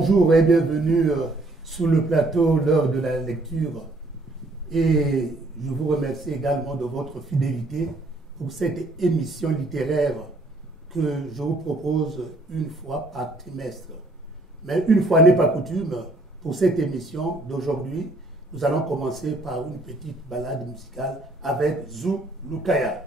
Bonjour et bienvenue sur le plateau l'heure de la lecture. Et je vous remercie également de votre fidélité pour cette émission littéraire que je vous propose une fois par trimestre. Mais une fois n'est pas coutume, pour cette émission d'aujourd'hui, nous allons commencer par une petite balade musicale avec Zulu Kaya.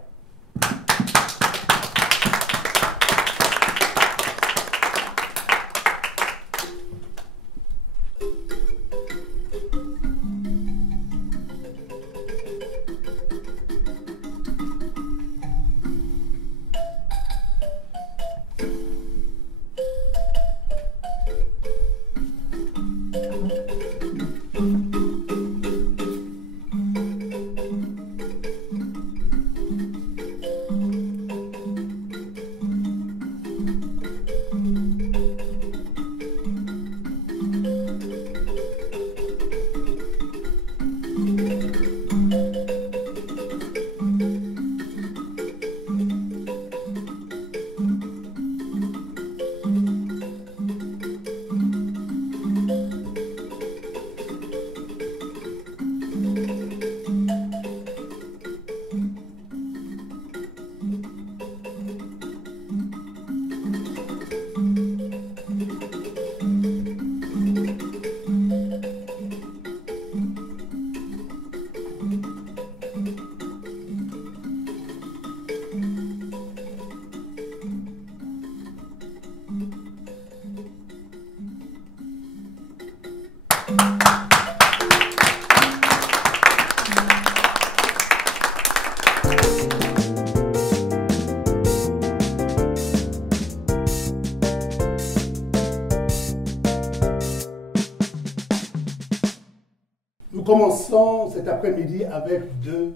Nous commençons cet après-midi avec deux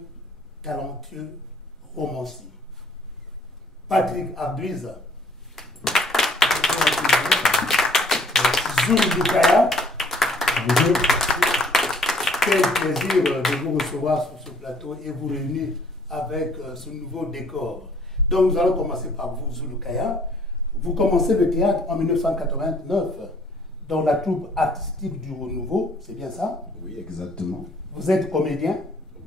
talentueux romanciers. Patrick Arduiz, Zulu Kaya. Quel plaisir de vous recevoir sur ce plateau et vous réunir avec ce nouveau décor. Donc nous allons commencer par vous, Zulu Kaya. Vous commencez le théâtre en 1989 dans la troupe artistique du Renouveau, c'est bien ça? Oui, exactement. Vous êtes comédien,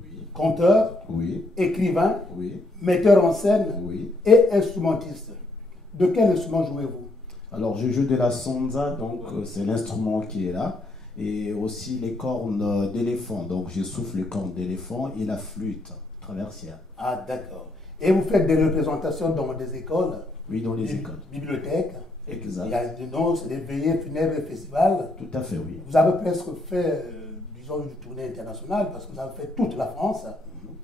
oui, conteur, oui, écrivain, oui, metteur en scène, oui. et instrumentiste. De quel instrument jouez-vous? Alors, je joue de la sonza, donc c'est l'instrument qui est là, et aussi les cornes d'éléphant. Donc, je souffle les cornes d'éléphant et la flûte traversière. Ah, d'accord. Et vous faites des représentations dans des écoles? Oui, dans les écoles. Bibliothèques? Exact. Il y a des noms, c'est des veillées funèbres et festivals. Tout à fait, oui. Vous avez presque fait, disons, une tournée internationale parce que vous avez fait toute la France,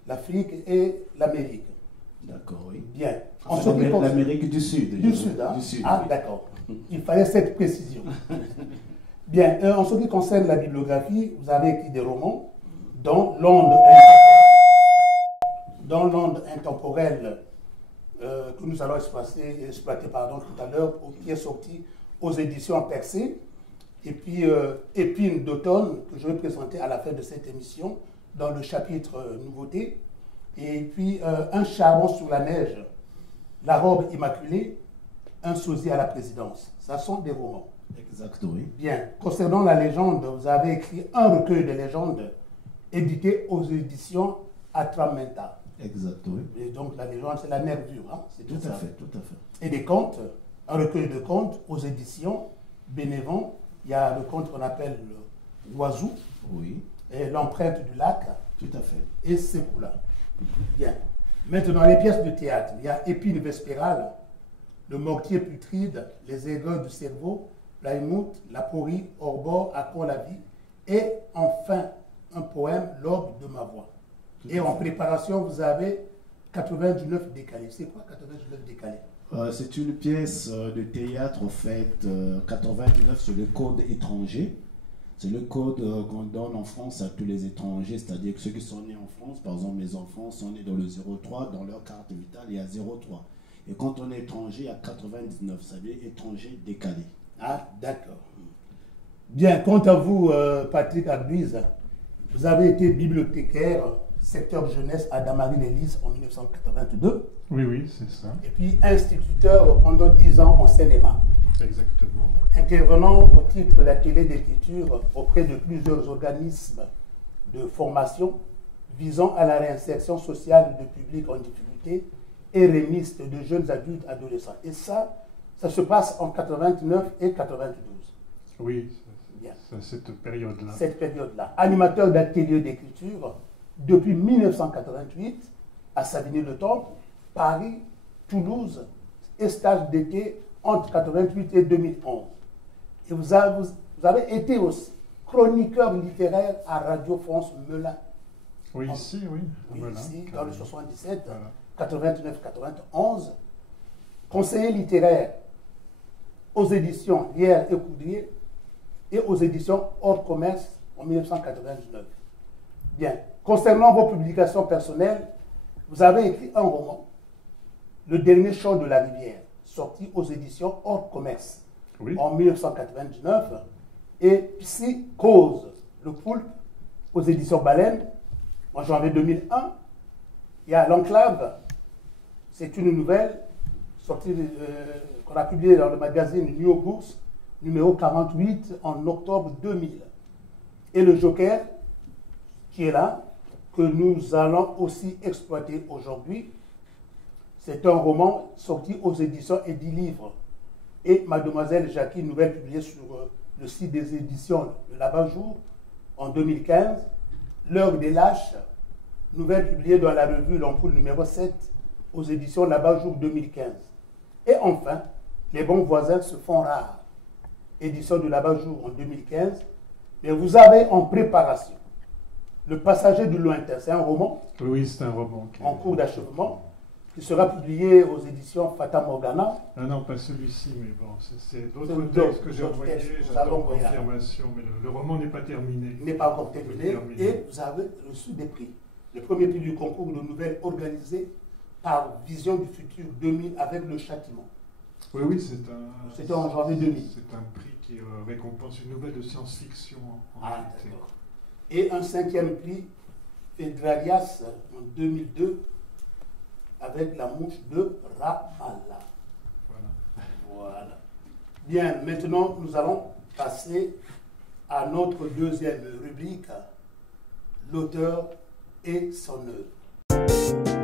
l'Afrique et l'Amérique. D'accord, oui. Bien. Enfin, l'Amérique du Sud. Du Sud, hein? Du Sud, ah, oui. D'accord. Il fallait cette précision. Bien. En ce qui concerne la bibliographie, vous avez écrit des romans dans l'onde intemporelle que nous allons exploiter tout à l'heure, qui est sorti aux éditions Percé, et puis Épine d'automne, que je vais présenter à la fin de cette émission, dans le chapitre Nouveauté, et puis Un charbon sur la neige, La robe immaculée, Un sosie à la présidence. Ça sont des romans. Exact, oui. Bien. Concernant la légende, vous avez écrit un recueil de légendes édité aux éditions Atramenta. Exact, oui. Et donc la légende, c'est la nervure. Hein? Tout à fait, tout à fait. Et des contes, un recueil de contes aux éditions Bénévent. Il y a le conte qu'on appelle L'Oiseau, oui, et L'empreinte du lac, tout à fait. et Sekoula. Bien. Maintenant, les pièces de théâtre, il y a Épine vespérale, Le mortier putride, Les aigreurs du cerveau, Plymouth, La Porie, Orbor, Accor la vie, et enfin un poème, L'aube de ma voix. Et en préparation, vous avez 99 décalés. C'est quoi 99 décalés? C'est une pièce de théâtre, en fait, 99 sur le code étranger. C'est le code qu'on donne en France à tous les étrangers, c'est-à-dire que ceux qui sont nés en France, par exemple, mes enfants sont nés dans le 03, dans leur carte vitale, il y a 03. Et quand on est étranger, il y a 99, ça veut dire étranger décalé. Ah, d'accord. Bien, quant à vous, Patrick Arduiz, vous avez été bibliothécaire secteur jeunesse à Damary-les-Lys en 1982. Oui, oui, c'est ça. Et puis instituteur pendant 10 ans en Seine-et-Marne. Exactement. Intervenant au titre d'atelier d'écriture auprès de plusieurs organismes de formation visant à la réinsertion sociale de publics en difficulté et remise de jeunes adultes adolescents. Et ça se passe en 89 et 92. Oui, Bien. c'est cette période-là. Cette période-là. Animateur d'atelier d'écriture depuis 1988 à Savigny-le-Temple, Paris, Toulouse et stage d'été entre 88 et 2011. Et vous avez été aussi chroniqueur littéraire à Radio France Melun. Oui, ici, oui. Oui, Voilà. ici, dans le 77, Voilà. 89, 91. Conseiller littéraire aux éditions Lierre et Coudrier et aux éditions Hors Commerce en 1999. Bien. Concernant vos publications personnelles, vous avez écrit un roman, Le dernier chant de la rivière, sorti aux éditions Hors Commerce Oui. en 1999, et Psychose, le poulpe, aux éditions Baleine en janvier 2001. Il y a L'Enclave, c'est une nouvelle sortie qu'on a publiée dans le magazine New Books, numéro 48 en octobre 2000. Et Le Joker, qui est là, que nous allons aussi exploiter aujourd'hui. C'est un roman sorti aux éditions Eddy Livre. Et Mademoiselle Jackie, nouvelle publiée sur le site des éditions de l'Abat-Jour en 2015. L'heure des lâches, nouvelle publiée dans la revue L'Ampoule numéro 7 aux éditions l'Abat-Jour 2015. Et enfin, Les bons voisins se font rares, édition de l'Abat-Jour en 2015. Mais vous avez en préparation Le passager du lointain, c'est un roman Oui, c'est un roman. en cours d'achèvement qui sera publié aux éditions Fata Morgana. Ah non, pas celui-ci, mais bon, c'est d'autres d'autres textes que j'ai textes envoyés, que nous j'attends avons envoyés. confirmation, mais le roman n'est pas terminé. Il n'est pas encore terminé. Terminé. Et vous avez reçu des prix. Le premier prix du concours de nouvelles organisé par Vision du Futur 2000 avec Le Châtiment. Oui, oui, c'était en janvier 2000. C'est un prix qui récompense une nouvelle de science-fiction en Ah, réalité. d'accord. Et un cinquième prix, Fedralias en 2002, avec La Mouche de Ramallah. Voilà. Voilà. Bien, maintenant, nous allons passer à notre deuxième rubrique, l'auteur et son œuvre.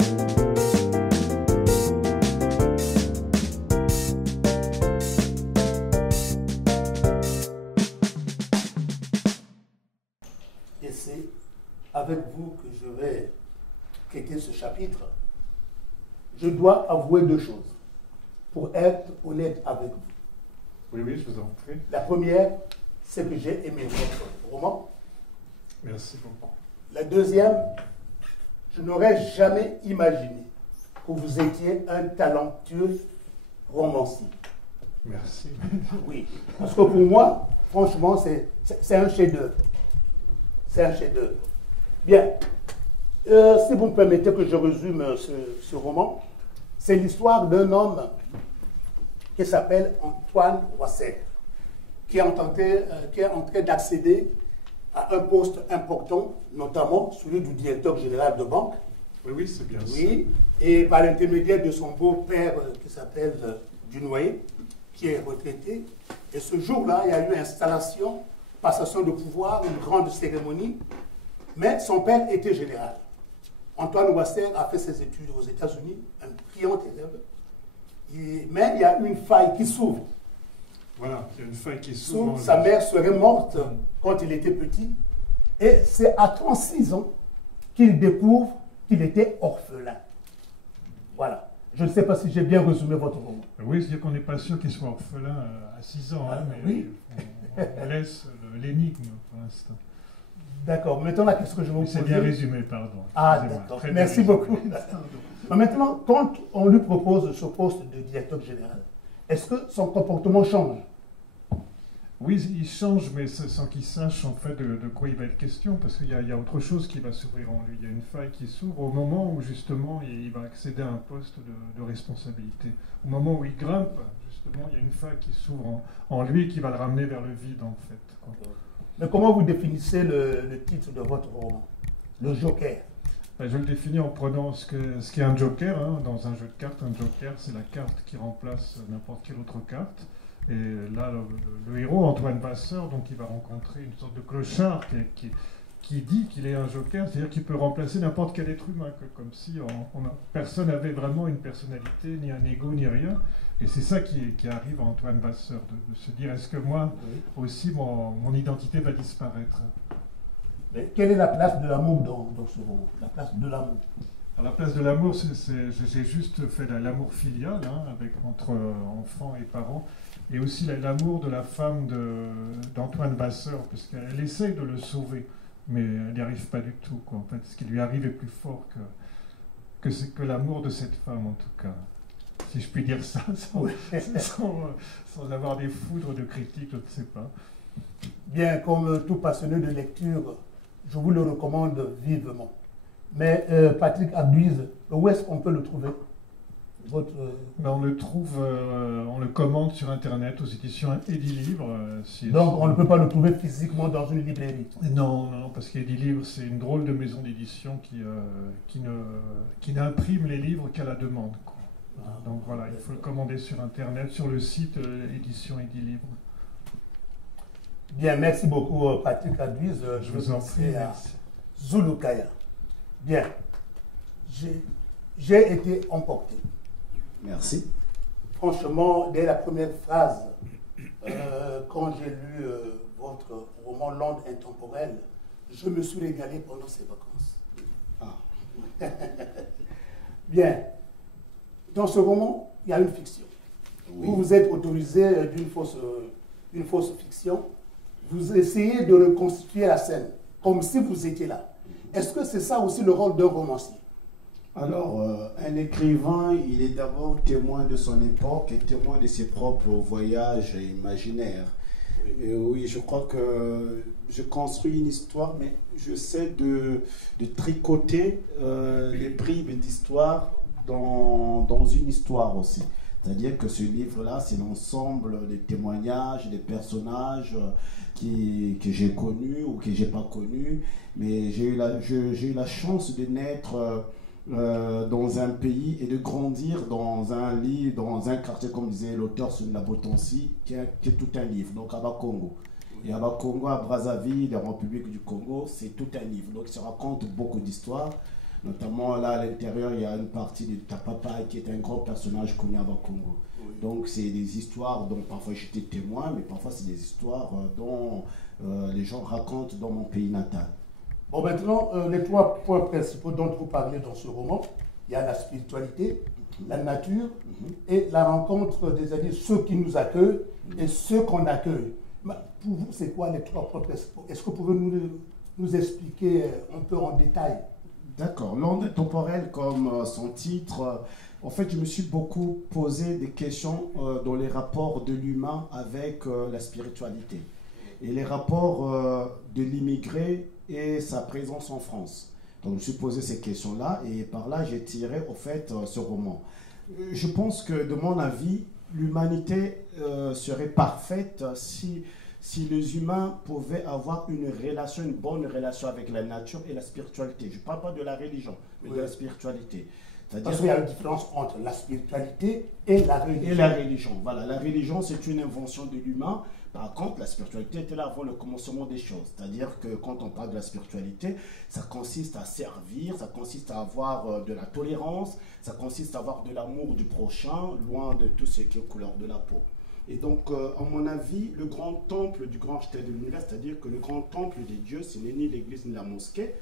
Et c'est avec vous que je vais traiter ce chapitre. Je dois avouer deux choses pour être honnête avec vous. Oui, oui, je vous en prie. La première, c'est que j'ai aimé votre roman. Merci beaucoup. La deuxième, je n'aurais jamais imaginé que vous étiez un talentueux romancier. Merci. Oui, parce que pour moi, franchement, c'est un chef-d'œuvre. C'est un chef-d'œuvre. Bien, si vous me permettez que je résume ce roman, c'est l'histoire d'un homme qui s'appelle Antoine Wasser, qui est en train d'accéder à un poste important, notamment celui du directeur général de banque. Oui, oui, c'est bien ça. Oui, et par l'intermédiaire de son beau-père qui s'appelle Dunoyer, qui est retraité. Et ce jour-là, il y a eu installation, passation de pouvoir, une grande cérémonie, mais son père était général. Antoine Wasser a fait ses études aux États-Unis, un brillant élève, mais il y a une faille qui s'ouvre. Voilà, il y a une faille qui s'ouvre. Sa mère serait morte quand il était petit, et c'est à 36 ans qu'il découvre qu'il était orphelin. Voilà. Je ne sais pas si j'ai bien résumé votre roman. Oui, c'est-à-dire qu'on n'est pas sûr qu'il soit orphelin à 6 ans, hein, mais oui. on laisse l'énigme pour l'instant. D'accord. Maintenant, la question que je vais vous poser... C'est bien résumé, pardon. Ah, Excusez-moi. d'accord. Très bien Merci résumé. beaucoup. Maintenant, quand on lui propose ce poste de directeur général, est-ce que son comportement change? Oui, il change, mais sans qu'il sache en fait de quoi il va être question, parce qu'il y a autre chose qui va s'ouvrir en lui. Il y a une faille qui s'ouvre au moment où justement il va accéder à un poste de responsabilité. Au moment où il grimpe, justement, il y a une faille qui s'ouvre en lui qui va le ramener vers le vide en fait, quoi. Mais comment vous définissez le titre de votre roman? Le Joker. Ben, je le définis en prenant ce qu'est un joker, hein, dans un jeu de cartes. Un joker, c'est la carte qui remplace n'importe quelle autre carte. Et là, le héros, Antoine Vasseur, donc il va rencontrer une sorte de clochard qui dit qu'il est un joker, c'est-à-dire qu'il peut remplacer n'importe quel être humain, comme si personne n'avait vraiment une personnalité, ni un ego, ni rien. Et c'est ça qui arrive à Antoine Vasseur, de se dire, est-ce que moi aussi, mon identité va disparaître? Mais quelle est la place de l'amour dans ce roman? La place de l'amour. À la place de l'amour, j'ai juste fait l'amour filial, entre enfants et parents, et aussi l'amour de la femme d'Antoine Vasseur, parce qu'elle essaye de le sauver, mais elle n'y arrive pas du tout, quoi. En fait, ce qui lui arrive est plus fort que l'amour de cette femme, en tout cas. Si je puis dire ça, sans avoir des foudres de critiques, je ne sais pas. Bien, comme tout passionné de lecture, je vous le recommande vivement. Mais Patrick Abduize, où est-ce qu'on peut le trouver? On le trouve, on le commande sur Internet aux éditions Edilivre. Donc on ne peut pas le trouver physiquement dans une librairie? Non, parce qu'Edilivre, c'est une drôle de maison d'édition qui n'imprime les livres qu'à la demande, quoi. Donc voilà, il faut le commander sur Internet, sur le site édition Edilivre. Bien, merci beaucoup Patrick Abduize. Je vous en prie. Zulu Kaya. Bien, j'ai été emporté. Merci. Franchement, dès la première phrase, quand j'ai lu votre roman L'Onde intemporelle, je me suis régalé pendant ces vacances. Ah. Bien, dans ce roman, il y a une fiction. Oui. Vous vous êtes autorisé d'une fausse fiction. Vous essayez de reconstituer la scène, comme si vous étiez là. Est-ce que c'est ça aussi le rôle d'un romancier? Alors, un écrivain, il est d'abord témoin de son époque et témoin de ses propres voyages imaginaires. Et oui, je crois que je construis une histoire, mais j'essaie de tricoter les bribes d'histoire dans une histoire aussi. C'est-à-dire que ce livre-là, c'est l'ensemble des témoignages, des personnages que j'ai connus ou que je n'ai pas connus. Mais j'ai eu la chance de naître dans un pays et de grandir dans un quartier, comme disait l'auteur Sunla Botonsi, qui est tout un livre, donc à Bakongo. Et à Bakongo, à Brazzaville, en République du Congo, c'est tout un livre. Donc il se raconte beaucoup d'histoires. Notamment là à l'intérieur, il y a une partie de Tapapa qui est un grand personnage connu à Bakongo. Oui. Donc c'est des histoires dont parfois j'étais témoin, mais parfois c'est des histoires dont les gens racontent dans mon pays natal. Bon, maintenant, les trois points principaux dont vous parlez dans ce roman, il y a la spiritualité, la nature et la rencontre des alliés, ceux qui nous accueillent et ceux qu'on accueille. Mais pour vous, c'est quoi les trois points principaux? Est-ce que vous pouvez nous expliquer un peu en détail? D'accord. L'onde intemporelle, comme son titre, en fait, je me suis beaucoup posé des questions dans les rapports de l'humain avec la spiritualité et les rapports de l'immigré et sa présence en France. Donc, je me suis posé ces questions-là et par là, j'ai tiré, au fait, ce roman. Je pense que, de mon avis, l'humanité serait parfaite si les humains pouvaient avoir une bonne relation avec la nature et la spiritualité. Je ne parle pas de la religion, mais de la spiritualité. Parce qu'il y a une différence entre la spiritualité et la religion. Et la religion, voilà. La religion, c'est une invention de l'humain. Par contre, la spiritualité était là avant le commencement des choses. C'est-à-dire que quand on parle de la spiritualité, ça consiste à servir, ça consiste à avoir de la tolérance, ça consiste à avoir de l'amour du prochain, loin de tout ce qui est couleur de la peau. Et donc, à mon avis, le grand temple du grand jeté de l'univers, c'est-à-dire que le grand temple des dieux, ce n'est ni l'église ni la mosquée.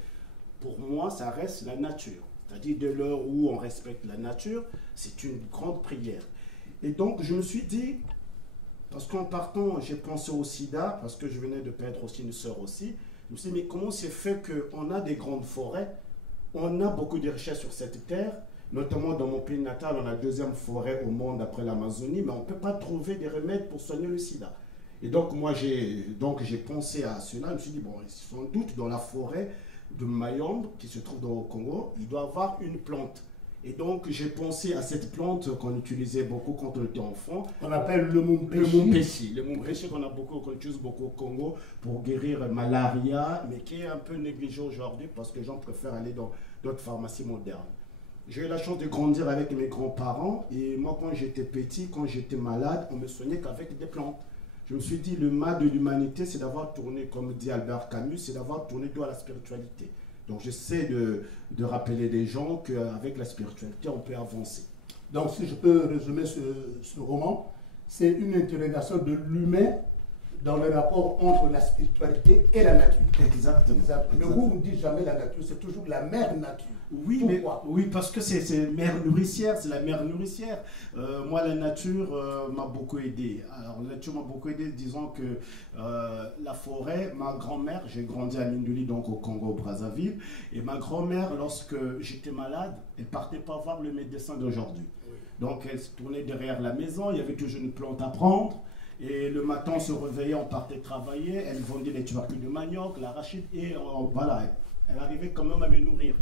Pour moi, ça reste la nature. C'est-à-dire, dès l'heure où on respecte la nature, c'est une grande prière. Et donc, je me suis dit, parce qu'en partant, j'ai pensé au sida, parce que je venais de perdre aussi une sœur aussi. Je me suis dit, mais comment c'est fait qu'on a des grandes forêts, on a beaucoup de richesses sur cette terre, notamment dans mon pays natal, on a la deuxième forêt au monde après l'Amazonie, mais on ne peut pas trouver des remèdes pour soigner le sida. Et donc, moi, j'ai pensé à cela. Je me suis dit, bon, sans doute dans la forêt de Mayombe, qui se trouve au Congo, il doit y avoir une plante. Et donc, j'ai pensé à cette plante qu'on utilisait beaucoup quand on était enfant. On appelle le mumpéchi. Le mumpéchi. Le mumpéchi qu'on utilise beaucoup au Congo pour guérir malaria, mais qui est un peu négligé aujourd'hui parce que les gens préfèrent aller dans d'autres pharmacies modernes. J'ai eu la chance de grandir avec mes grands-parents et moi quand j'étais petit, quand j'étais malade, on me soignait qu'avec des plantes. Je me suis dit, le mal de l'humanité, c'est d'avoir tourné, comme dit Albert Camus, c'est d'avoir tourné dos à la spiritualité. Donc j'essaie de rappeler les gens qu'avec la spiritualité, on peut avancer. Donc si je peux résumer ce roman, c'est une interrogation de l'humain dans le rapport entre la spiritualité et la nature. Exactement. Mais vous ne dites jamais la nature, c'est toujours la mère nature. Oui, oui, parce que c'est mère nourricière, c'est la mère nourricière. Moi, la nature m'a beaucoup aidé. Alors, la nature m'a beaucoup aidé, disons que la forêt, ma grand-mère, j'ai grandi à Minduli, donc au Congo-Brazzaville, et ma grand-mère, lorsque j'étais malade, elle partait pas voir le médecin d'aujourd'hui. Oui. Donc, elle se tournait derrière la maison, il y avait toujours une plante à prendre. Et le matin, on se réveillait, on partait travailler, elle vendait les tubercules de manioc, l'arachide, et voilà, elle arrivait quand même à me nourrir.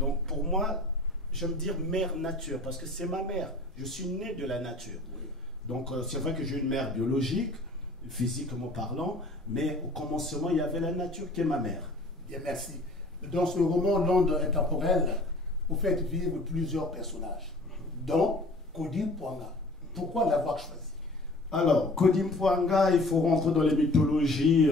Donc pour moi, j'aime dire mère nature, parce que c'est ma mère. Je suis né de la nature. Donc c'est vrai que j'ai une mère biologique, physiquement parlant, mais au commencement, il y avait la nature qui est ma mère. Bien, merci. Dans ce roman, L'onde intemporelle, vous faites vivre plusieurs personnages, dont Kodim Pwanga. Pourquoi l'avoir choisi? Alors, Kodim Pwanga, il faut rentrer dans les mythologies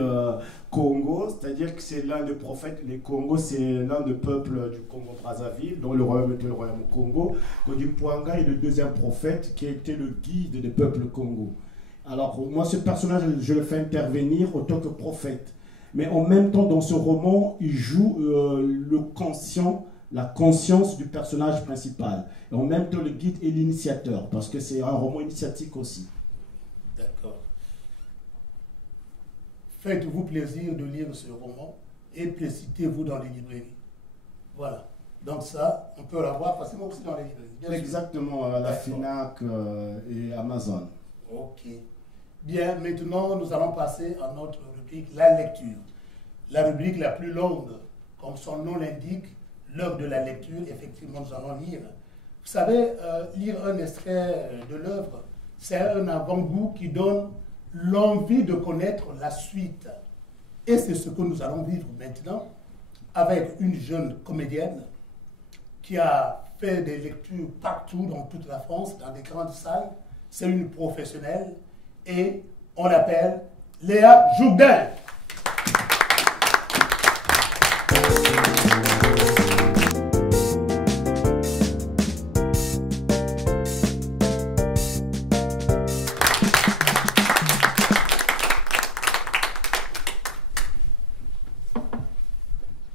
Congo, c'est-à-dire que c'est l'un des prophètes. Les Congos, c'est l'un des peuples du Congo-Brazzaville, dont le royaume était le royaume Congo. Kodim Pwanga est le deuxième prophète qui a été le guide des peuples Congo. Alors, moi, ce personnage, je le fais intervenir en tant que prophète. Mais en même temps, dans ce roman, il joue le conscient, la conscience du personnage principal. Et en même temps, le guide et l'initiateur, parce que c'est un roman initiatique aussi. D'accord. Faites-vous plaisir de lire ce roman et précipitez-vous dans les librairies. Voilà. Donc ça, on peut l'avoir facilement aussi dans les librairies. Bien exactement, à la FINAC et Amazon. Ok. Bien, maintenant, nous allons passer à notre rubrique, la lecture. La rubrique la plus longue, comme son nom l'indique, l'œuvre de la lecture, effectivement, nous allons lire. Vous savez, lire un extrait de l'œuvre, c'est un avant-goût qui donne l'envie de connaître la suite. Et c'est ce que nous allons vivre maintenant avec une jeune comédienne qui a fait des lectures partout dans toute la France, dans des grandes salles. C'est une professionnelle et on l'appelle Léa Jourdain.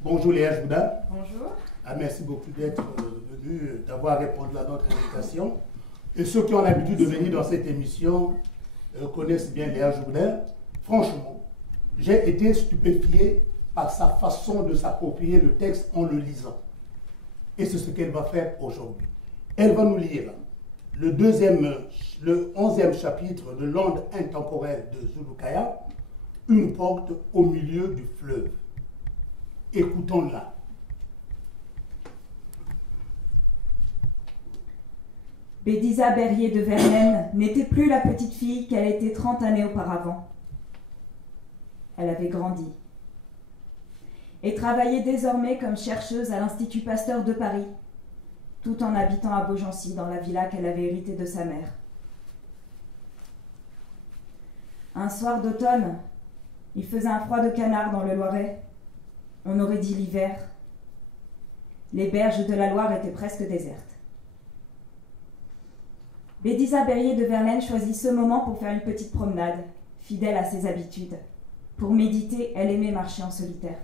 Bonjour Léa Jourdain. Bonjour. Ah, merci beaucoup d'être venu, d'avoir répondu à notre invitation. Et ceux qui ont l'habitude de venir dans cette émission connaissent bien Léa Jourdain. Franchement, j'ai été stupéfié par sa façon de s'approprier le texte en le lisant. Et c'est ce qu'elle va faire aujourd'hui. Elle va nous lire le 11e chapitre de L'onde intemporelle de Zulu Kaya, une porte au milieu du fleuve. Écoutons-la. Bédisa Berrier de Verlaine n'était plus la petite fille qu'elle était 30 années auparavant. Elle avait grandi et travaillait désormais comme chercheuse à l'Institut Pasteur de Paris, tout en habitant à Beaugency, dans la villa qu'elle avait héritée de sa mère. Un soir d'automne, il faisait un froid de canard dans le Loiret. On aurait dit l'hiver. Les berges de la Loire étaient presque désertes. Bédisa Berrier de Verlaine choisit ce moment pour faire une petite promenade, fidèle à ses habitudes. Pour méditer, elle aimait marcher en solitaire.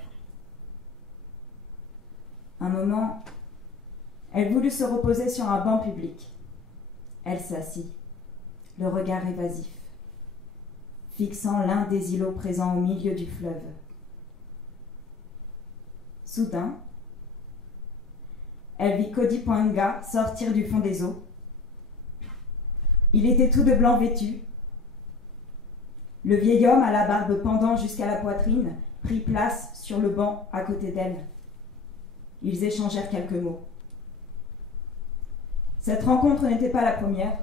Un moment, elle voulut se reposer sur un banc public. Elle s'assit, le regard évasif, fixant l'un des îlots présents au milieu du fleuve. Soudain, elle vit Kodi Pwanga sortir du fond des eaux. Il était tout de blanc vêtu. Le vieil homme à la barbe pendant jusqu'à la poitrine prit place sur le banc à côté d'elle. Ils échangèrent quelques mots. Cette rencontre n'était pas la première.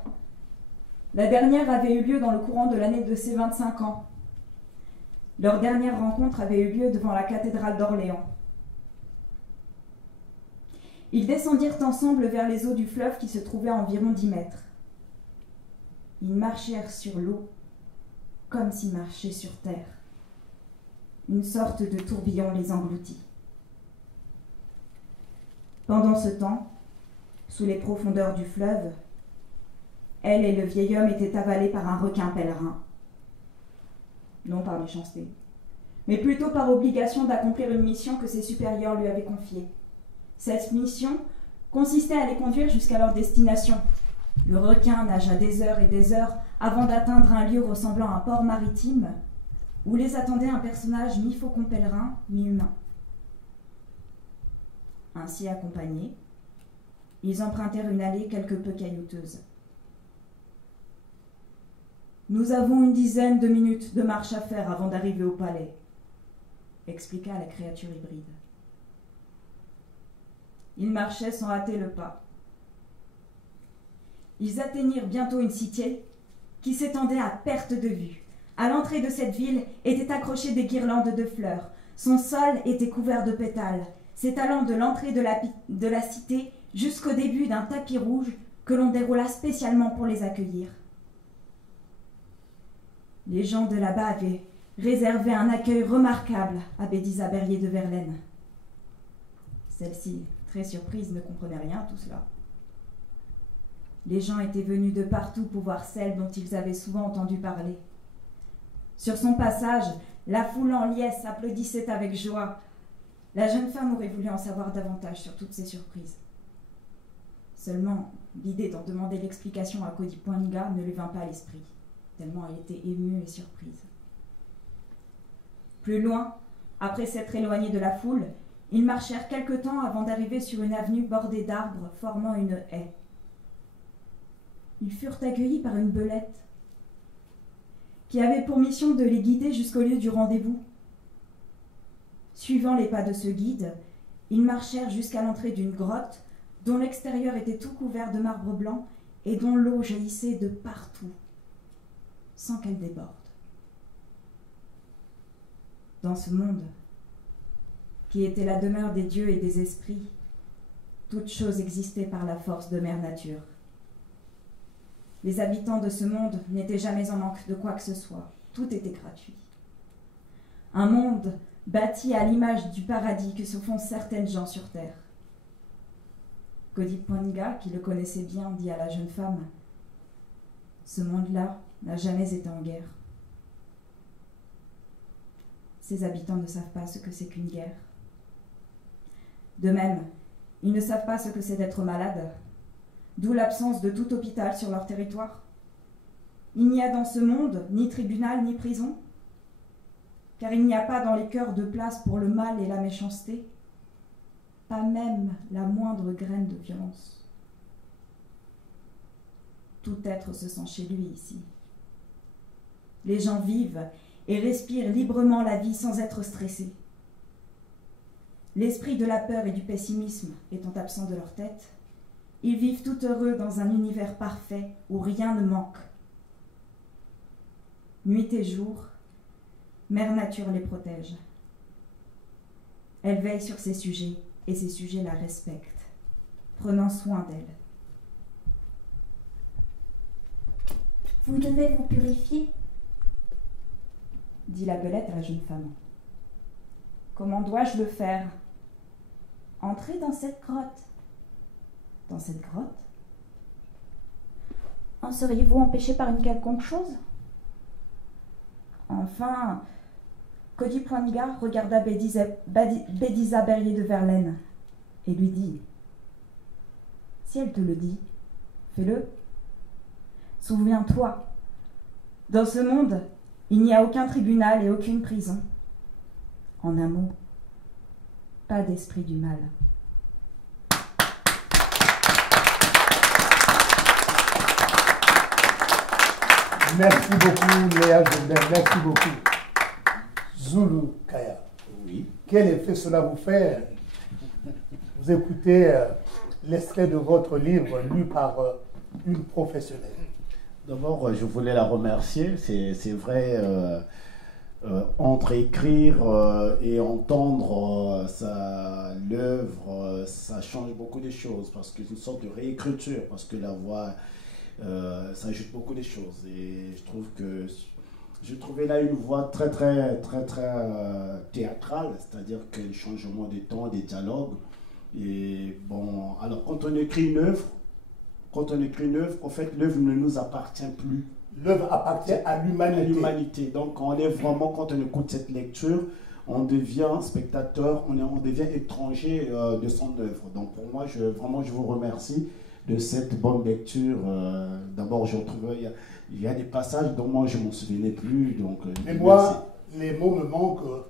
La dernière avait eu lieu dans le courant de l'année de ses 25 ans. Leur dernière rencontre avait eu lieu devant la cathédrale d'Orléans. Ils descendirent ensemble vers les eaux du fleuve qui se trouvaient à environ 10 mètres. Ils marchèrent sur l'eau comme s'ils marchaient sur terre. Une sorte de tourbillon les engloutit. Pendant ce temps, sous les profondeurs du fleuve, elle et le vieil homme étaient avalés par un requin pèlerin. Non par méchanceté, mais plutôt par obligation d'accomplir une mission que ses supérieurs lui avaient confiée. Cette mission consistait à les conduire jusqu'à leur destination. Le requin nagea des heures et des heures avant d'atteindre un lieu ressemblant à un port maritime où les attendait un personnage mi-faucon pèlerin, mi-humain. Ainsi accompagnés, ils empruntèrent une allée quelque peu caillouteuse. « Nous avons une dizaine de minutes de marche à faire avant d'arriver au palais, » expliqua la créature hybride. Ils marchaient sans hâter le pas. Ils atteignirent bientôt une cité qui s'étendait à perte de vue. À l'entrée de cette ville étaient accrochées des guirlandes de fleurs. Son sol était couvert de pétales, s'étalant de l'entrée de la cité jusqu'au début d'un tapis rouge que l'on déroula spécialement pour les accueillir. Les gens de là-bas avaient réservé un accueil remarquable à Bédiza Berrier de Verlaine. Celle-ci, très surprise, ne comprenait rien à tout cela. Les gens étaient venus de partout pour voir celle dont ils avaient souvent entendu parler. Sur son passage, la foule en liesse applaudissait avec joie. La jeune femme aurait voulu en savoir davantage sur toutes ces surprises. Seulement, l'idée d'en demander l'explication à Kodipoinga ne lui vint pas à l'esprit, tellement elle était émue et surprise. Plus loin, après s'être éloignés de la foule, ils marchèrent quelque temps avant d'arriver sur une avenue bordée d'arbres formant une haie. Ils furent accueillis par une belette qui avait pour mission de les guider jusqu'au lieu du rendez-vous. Suivant les pas de ce guide, ils marchèrent jusqu'à l'entrée d'une grotte dont l'extérieur était tout couvert de marbre blanc et dont l'eau jaillissait de partout, sans qu'elle déborde. Dans ce monde, qui était la demeure des dieux et des esprits, toute chose existait par la force de mère nature. Les habitants de ce monde n'étaient jamais en manque de quoi que ce soit, tout était gratuit. Un monde bâti à l'image du paradis que se font certaines gens sur terre. Kodipoinga, qui le connaissait bien, dit à la jeune femme : « Ce monde-là n'a jamais été en guerre. Ses habitants ne savent pas ce que c'est qu'une guerre. De même, ils ne savent pas ce que c'est d'être malade, d'où l'absence de tout hôpital sur leur territoire. Il n'y a dans ce monde ni tribunal ni prison, car il n'y a pas dans les cœurs de place pour le mal et la méchanceté, pas même la moindre graine de violence. Tout être se sent chez lui ici. Les gens vivent et respirent librement la vie sans être stressés. L'esprit de la peur et du pessimisme étant absent de leur tête, ils vivent tout heureux dans un univers parfait où rien ne manque. Nuit et jour, Mère Nature les protège. Elle veille sur ses sujets et ses sujets la respectent, prenant soin d'elle. Vous devez vous purifier, dit la belette à la jeune femme. Comment dois-je le faire ? Entrez dans cette grotte. Dans cette grotte ? En seriez-vous empêché par une quelconque chose ? Enfin, Kodipoinga regarda Bédiza Berrier de Verlaine et lui dit : « Si elle te le dit, fais-le. Souviens-toi, dans ce monde, il n'y a aucun tribunal et aucune prison. En un mot, pas d'esprit du mal. » Merci beaucoup, Léa Gilbert, merci beaucoup. Zulu Kaya. Oui. Quel effet cela vous fait? Vous écoutez l'extrait de votre livre lu par une professionnelle. D'abord, je voulais la remercier. C'est vrai, entre écrire et entendre l'œuvre, ça change beaucoup de choses parce que c'est une sorte de réécriture, parce que la voix, ça ajoute beaucoup de choses. Et je trouve que j'ai trouvé là une voix très théâtrale, c'est-à-dire que le changement des temps, des dialogues. Et bon, alors quand on écrit une œuvre, en fait, l'œuvre ne nous appartient plus. L'œuvre appartient à l'humanité. Donc, on est vraiment, quand on écoute cette lecture, on devient spectateur, on devient étranger de son œuvre. Donc, pour moi, je vous remercie de cette bonne lecture. D'abord, j'ai trouvé, il y a des passages dont moi, je ne m'en souvenais plus. Donc, mais moi, les mots me manquent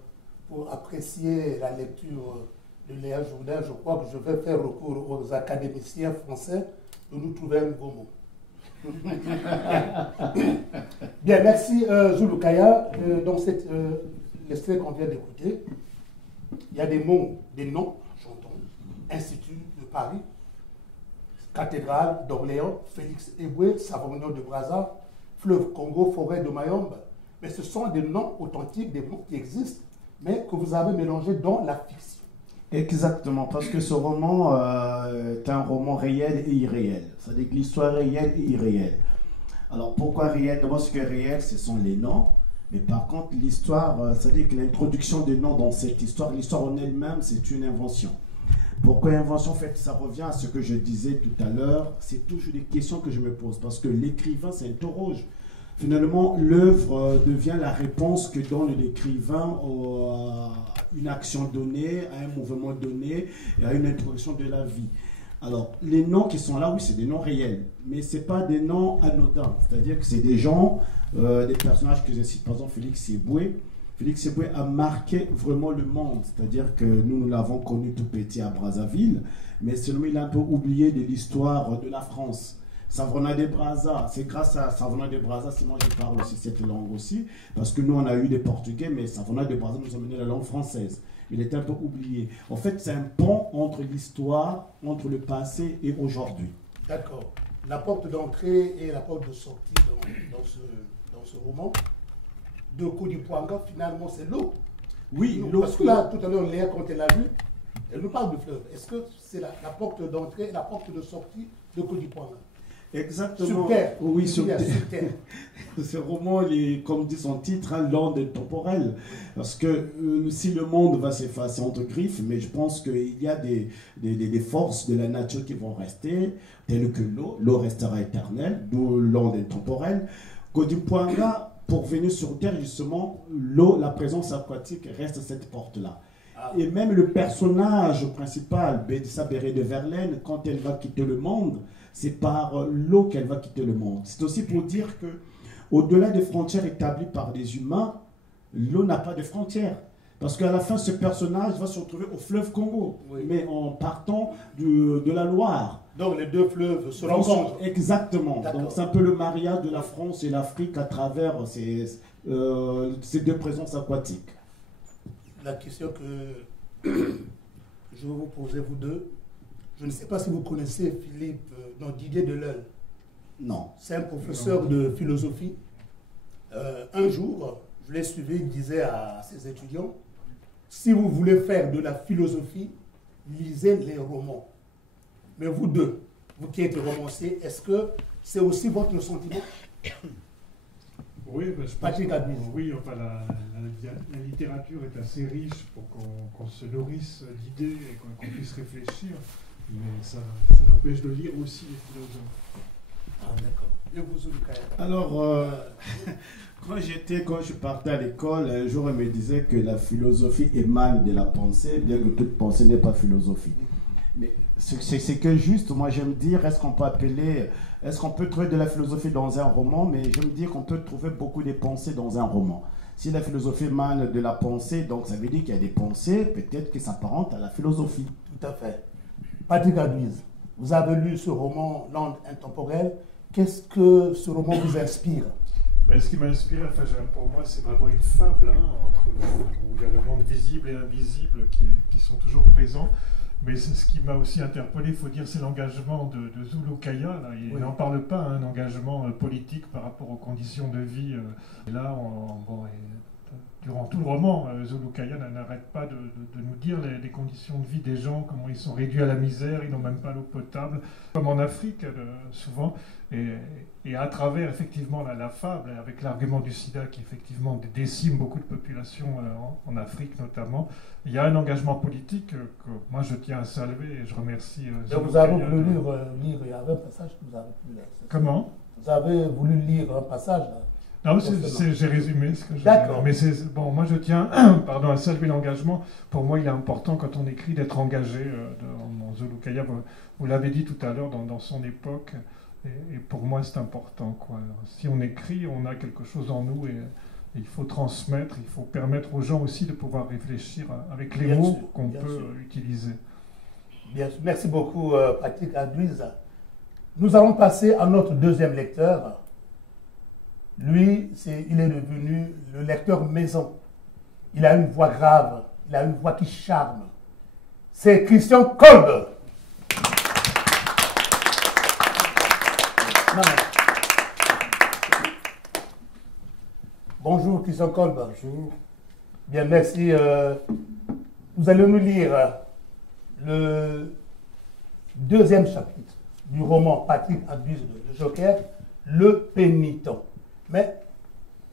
pour apprécier la lecture de Léa Jourdain. Je crois que je vais faire recours aux académiciens français de nous trouver un nouveau mot. Bien, merci Zulu Kaya. Dans l'extrait qu'on vient d'écouter, il y a des mots, des noms, chantons, Institut de Paris, Cathédrale d'Orléans, Félix Éboué, Savognon de Brazza, Fleuve Congo, Forêt de Mayombe. Mais ce sont des noms authentiques, des noms qui existent, mais que vous avez mélangés dans la fiction. Exactement, parce que ce roman est un roman réel et irréel. C'est-à-dire que l'histoire est réelle et irréelle. Alors pourquoi réel? D'abord, ce qui est réel, ce sont les noms. Mais par contre, l'histoire, c'est-à-dire que l'introduction des noms dans cette histoire, l'histoire en elle-même, c'est une invention. Pourquoi invention? En fait, ça revient à ce que je disais tout à l'heure. C'est toujours des questions que je me pose. Parce que l'écrivain s'interroge. Finalement, l'œuvre devient la réponse que donne l'écrivain à une action donnée, à un mouvement donné, et à une introduction de la vie. Alors, les noms qui sont là, oui, c'est des noms réels, mais ce n'est pas des noms anodins. C'est-à-dire que c'est des gens, des personnages que je cite, par exemple Félix Éboué. Félix Éboué a marqué vraiment le monde, c'est-à-dire que nous l'avons connu tout petit à Brazzaville, mais seulement il a un peu oublié de l'histoire de la France. Savona de Brazza, c'est grâce à Savona de Brazza si moi je parle aussi cette langue aussi, parce que nous on a eu des Portugais, mais Savona de Brazza nous a mené la langue française. Il était un peu oublié. En fait, c'est un pont entre l'histoire, entre le passé et aujourd'hui. D'accord. La porte d'entrée et la porte de sortie dans ce roman de Kodipoanga, finalement, c'est l'eau. Oui, l'eau. Parce que là, tout à l'heure, Léa, quand elle a vu, elle nous parle du fleuve. Est-ce que c'est la porte d'entrée et la porte de sortie de Kodipoanga? Exactement. Sur terre. Oui, sur terre. terre. Ce roman, comme dit son titre, l'onde intemporelle. Parce que si le monde va s'effacer entre griffes, mais je pense qu'il y a des forces de la nature qui vont rester, telles que l'eau. L'eau restera éternelle, d'où l'onde intemporelle. Kodipoanga, pour venir sur terre, justement, l'eau, la présence aquatique reste cette porte-là. Et même le personnage principal, Bédissa Béré de Verlaine, quand elle va quitter le monde, c'est par l'eau qu'elle va quitter le monde. C'est aussi pour dire que, au-delà des frontières établies par des humains, l'eau n'a pas de frontières. Parce qu'à la fin, ce personnage va se retrouver au fleuve Congo, oui, mais en partant de la Loire. Donc les deux fleuves se rencontrent. Exactement. Donc c'est un peu le mariage de la France et l'Afrique à travers ces deux présences aquatiques. La question que je vais vous poser, vous deux, je ne sais pas si vous connaissez Didier Deleuil. Non. C'est un professeur de philosophie. Un jour, je l'ai suivi, il disait à ses étudiants, si vous voulez faire de la philosophie, lisez les romans. Mais vous deux, vous qui êtes romanciers, est-ce que c'est aussi votre sentiment? Oui, ben, je pense que, oui, enfin, la littérature est assez riche pour qu'on se nourrisse d'idées et qu'on puisse réfléchir, mais ça n'empêche de lire aussi les philosophes. Ah, d'accord. Et vous, Zulukaya? Alors, quand je partais à l'école, un jour, on me disait que la philosophie émane de la pensée, bien que toute pensée n'est pas philosophie. Mais c'est que juste, moi j'aime dire, est-ce qu'on peut trouver de la philosophie dans un roman, mais j'aime dire qu'on peut trouver beaucoup de pensées dans un roman. Si la philosophie émane de la pensée, donc ça veut dire qu'il y a des pensées, peut-être qui s'apparentent à la philosophie. Tout à fait. Patrick Aduise, vous avez lu ce roman, L'onde intemporelle. Qu'est-ce que ce roman vous inspire? Ben, ce qui m'inspire, enfin, pour moi, c'est vraiment une fable, où il y a le monde visible et invisible qui sont toujours présents. Mais ce qui m'a aussi interpellé, il faut dire, c'est l'engagement de Zulukaya. Il n'en parle pas, un engagement politique par rapport aux conditions de vie. Et là, durant tout le roman, Zulu-Kaya n'arrête pas de nous dire les conditions de vie des gens, comment ils sont réduits à la misère, ils n'ont même pas l'eau potable, comme en Afrique souvent, et à travers effectivement la fable, avec l'argument du sida qui effectivement décime beaucoup de populations en Afrique notamment, il y a un engagement politique que moi je tiens à saluer et je remercie Vous avez voulu lire, il y avait un passage que vous avez pu là. Comment? Vous avez voulu lire un passage là. Non, j'ai résumé ce que je... D'accord. Mais bon, moi je tiens pardon, à saluer l'engagement. Pour moi, il est important quand on écrit d'être engagé dans Zulu-Kaya. Vous l'avez dit tout à l'heure, dans son époque. Et pour moi, c'est important, quoi. Si on écrit, on a quelque chose en nous et il faut transmettre, il faut permettre aux gens aussi de pouvoir réfléchir avec les mots qu'on peut utiliser. Bien sûr. Merci beaucoup, Patrick Aduise. Nous allons passer à notre deuxième lecteur. Lui, il est devenu le lecteur maison. Il a une voix grave, il a une voix qui charme. C'est Christian Kolb. Bonjour Christian Kolb. Bonjour. Bien, merci. Vous allez nous lire le deuxième chapitre du roman Patrick Aduise de Joker, Le Pénitent. Mais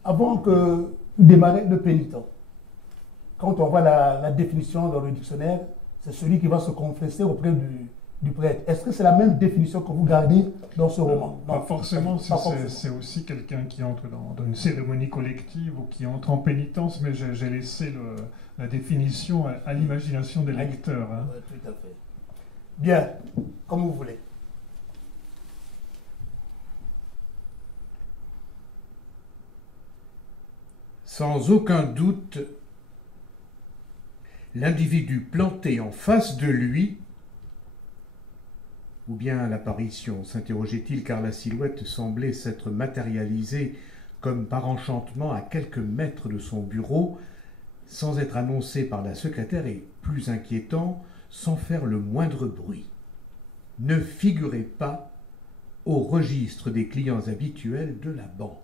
avant que vous démarrez le pénitent, quand on voit la définition dans le dictionnaire, c'est celui qui va se confesser auprès du prêtre. Est-ce que c'est la même définition que vous gardez dans ce roman? Non, pas forcément. C'est aussi quelqu'un qui entre dans une cérémonie collective ou qui entre en pénitence, mais j'ai laissé la définition à l'imagination des lecteurs. Hein. Oui, tout à fait. Bien, comme vous voulez. Sans aucun doute, l'individu planté en face de lui, ou bien l'apparition, s'interrogeait-il, car la silhouette semblait s'être matérialisée comme par enchantement à quelques mètres de son bureau, sans être annoncée par la secrétaire et, plus inquiétant, sans faire le moindre bruit, ne figurait pas au registre des clients habituels de la banque.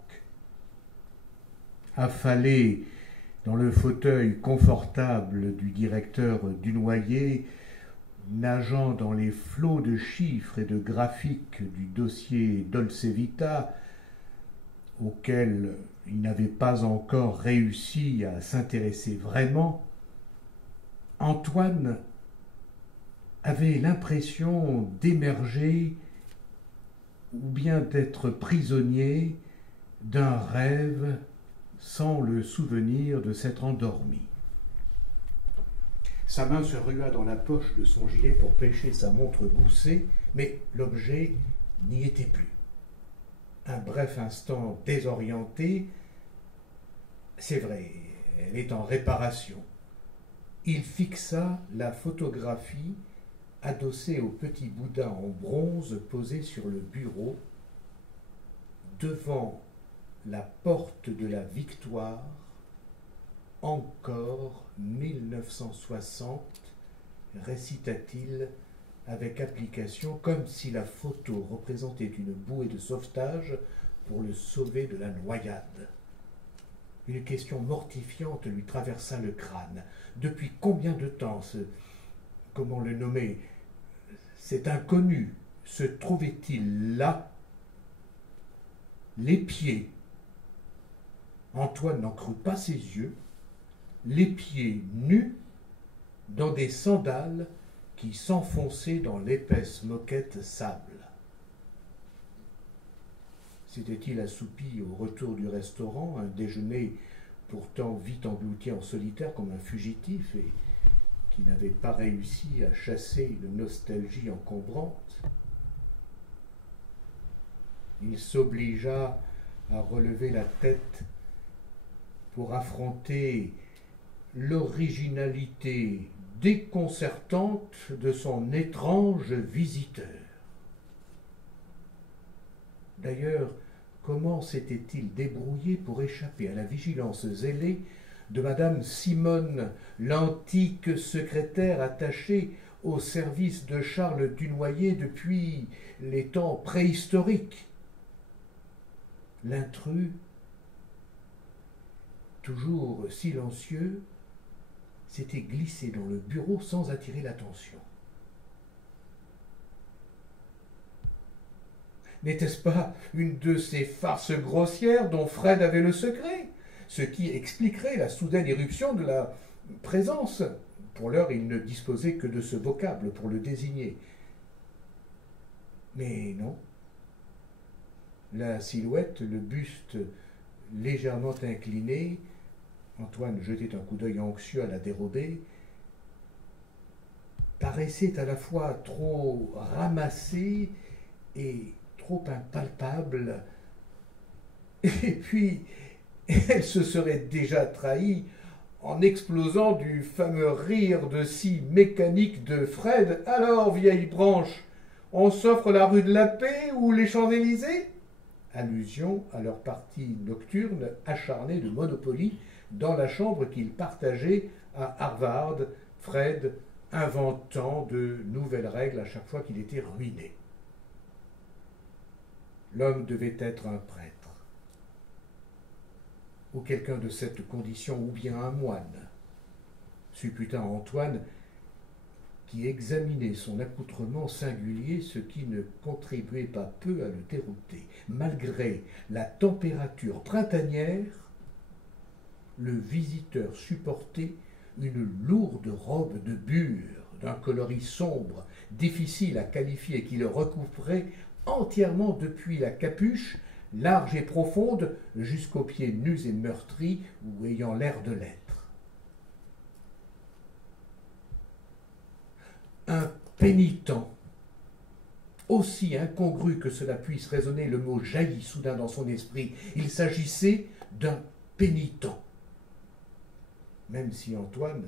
Affalé dans le fauteuil confortable du directeur Dunoyer, nageant dans les flots de chiffres et de graphiques du dossier Dolce Vita, auquel il n'avait pas encore réussi à s'intéresser vraiment, Antoine avait l'impression d'émerger ou bien d'être prisonnier d'un rêve sans le souvenir de s'être endormi. Sa main se rua dans la poche de son gilet pour pêcher sa montre goussée, mais l'objet n'y était plus. Un bref instant désorienté, c'est vrai, elle est en réparation. Il fixa la photographie adossée au petit Bouddha en bronze posé sur le bureau, devant la porte de la Victoire, encore 1960, récita-t-il avec application, comme si la photo représentait une bouée de sauvetage pour le sauver de la noyade. Une question mortifiante lui traversa le crâne. Depuis combien de temps comment le nommer, cet inconnu se trouvait-il là? Les pieds. Antoine n'en crut pas ses yeux. Les pieds nus dans des sandales qui s'enfonçaient dans l'épaisse moquette sable. S'était-il assoupi au retour du restaurant, un déjeuner pourtant vite englouti en solitaire comme un fugitif et qui n'avait pas réussi à chasser une nostalgie encombrante? Il s'obligea à relever la tête pour affronter l'originalité déconcertante de son étrange visiteur. D'ailleurs, comment s'était-il débrouillé pour échapper à la vigilance zélée de Madame Simone, l'antique secrétaire attachée au service de Charles Dunoyer depuis les temps préhistoriques? L'intrus toujours silencieux, s'était glissé dans le bureau sans attirer l'attention. N'était-ce pas une de ces farces grossières dont Fred avait le secret, ce qui expliquerait la soudaine irruption de la présence? Pour l'heure, il ne disposait que de ce vocable pour le désigner. Mais non. La silhouette, le buste légèrement incliné, Antoine jetait un coup d'œil anxieux à la dérobée, paraissait à la fois trop ramassée et trop impalpable. Et puis, elle se serait déjà trahie en explosant du fameux rire de scie mécanique de Fred. « Alors, vieille branche, on s'offre la rue de la Paix ou les Champs-Élysées ?» Allusion à leur partie nocturne acharnée de Monopoly dans la chambre qu'ils partageaient à Harvard, Fred inventant de nouvelles règles à chaque fois qu'il était ruiné. L'homme devait être un prêtre, ou quelqu'un de cette condition, ou bien un moine, supputa Antoine, qui examinait son accoutrement singulier, ce qui ne contribuait pas peu à le dérouter. Malgré la température printanière, le visiteur supportait une lourde robe de bure, d'un coloris sombre, difficile à qualifier et qui le recouvrait entièrement depuis la capuche, large et profonde, jusqu'aux pieds nus et meurtris ou ayant l'air de l'être. Un pénitent. Aussi incongru que cela puisse résonner, le mot jaillit soudain dans son esprit. Il s'agissait d'un pénitent. Même si Antoine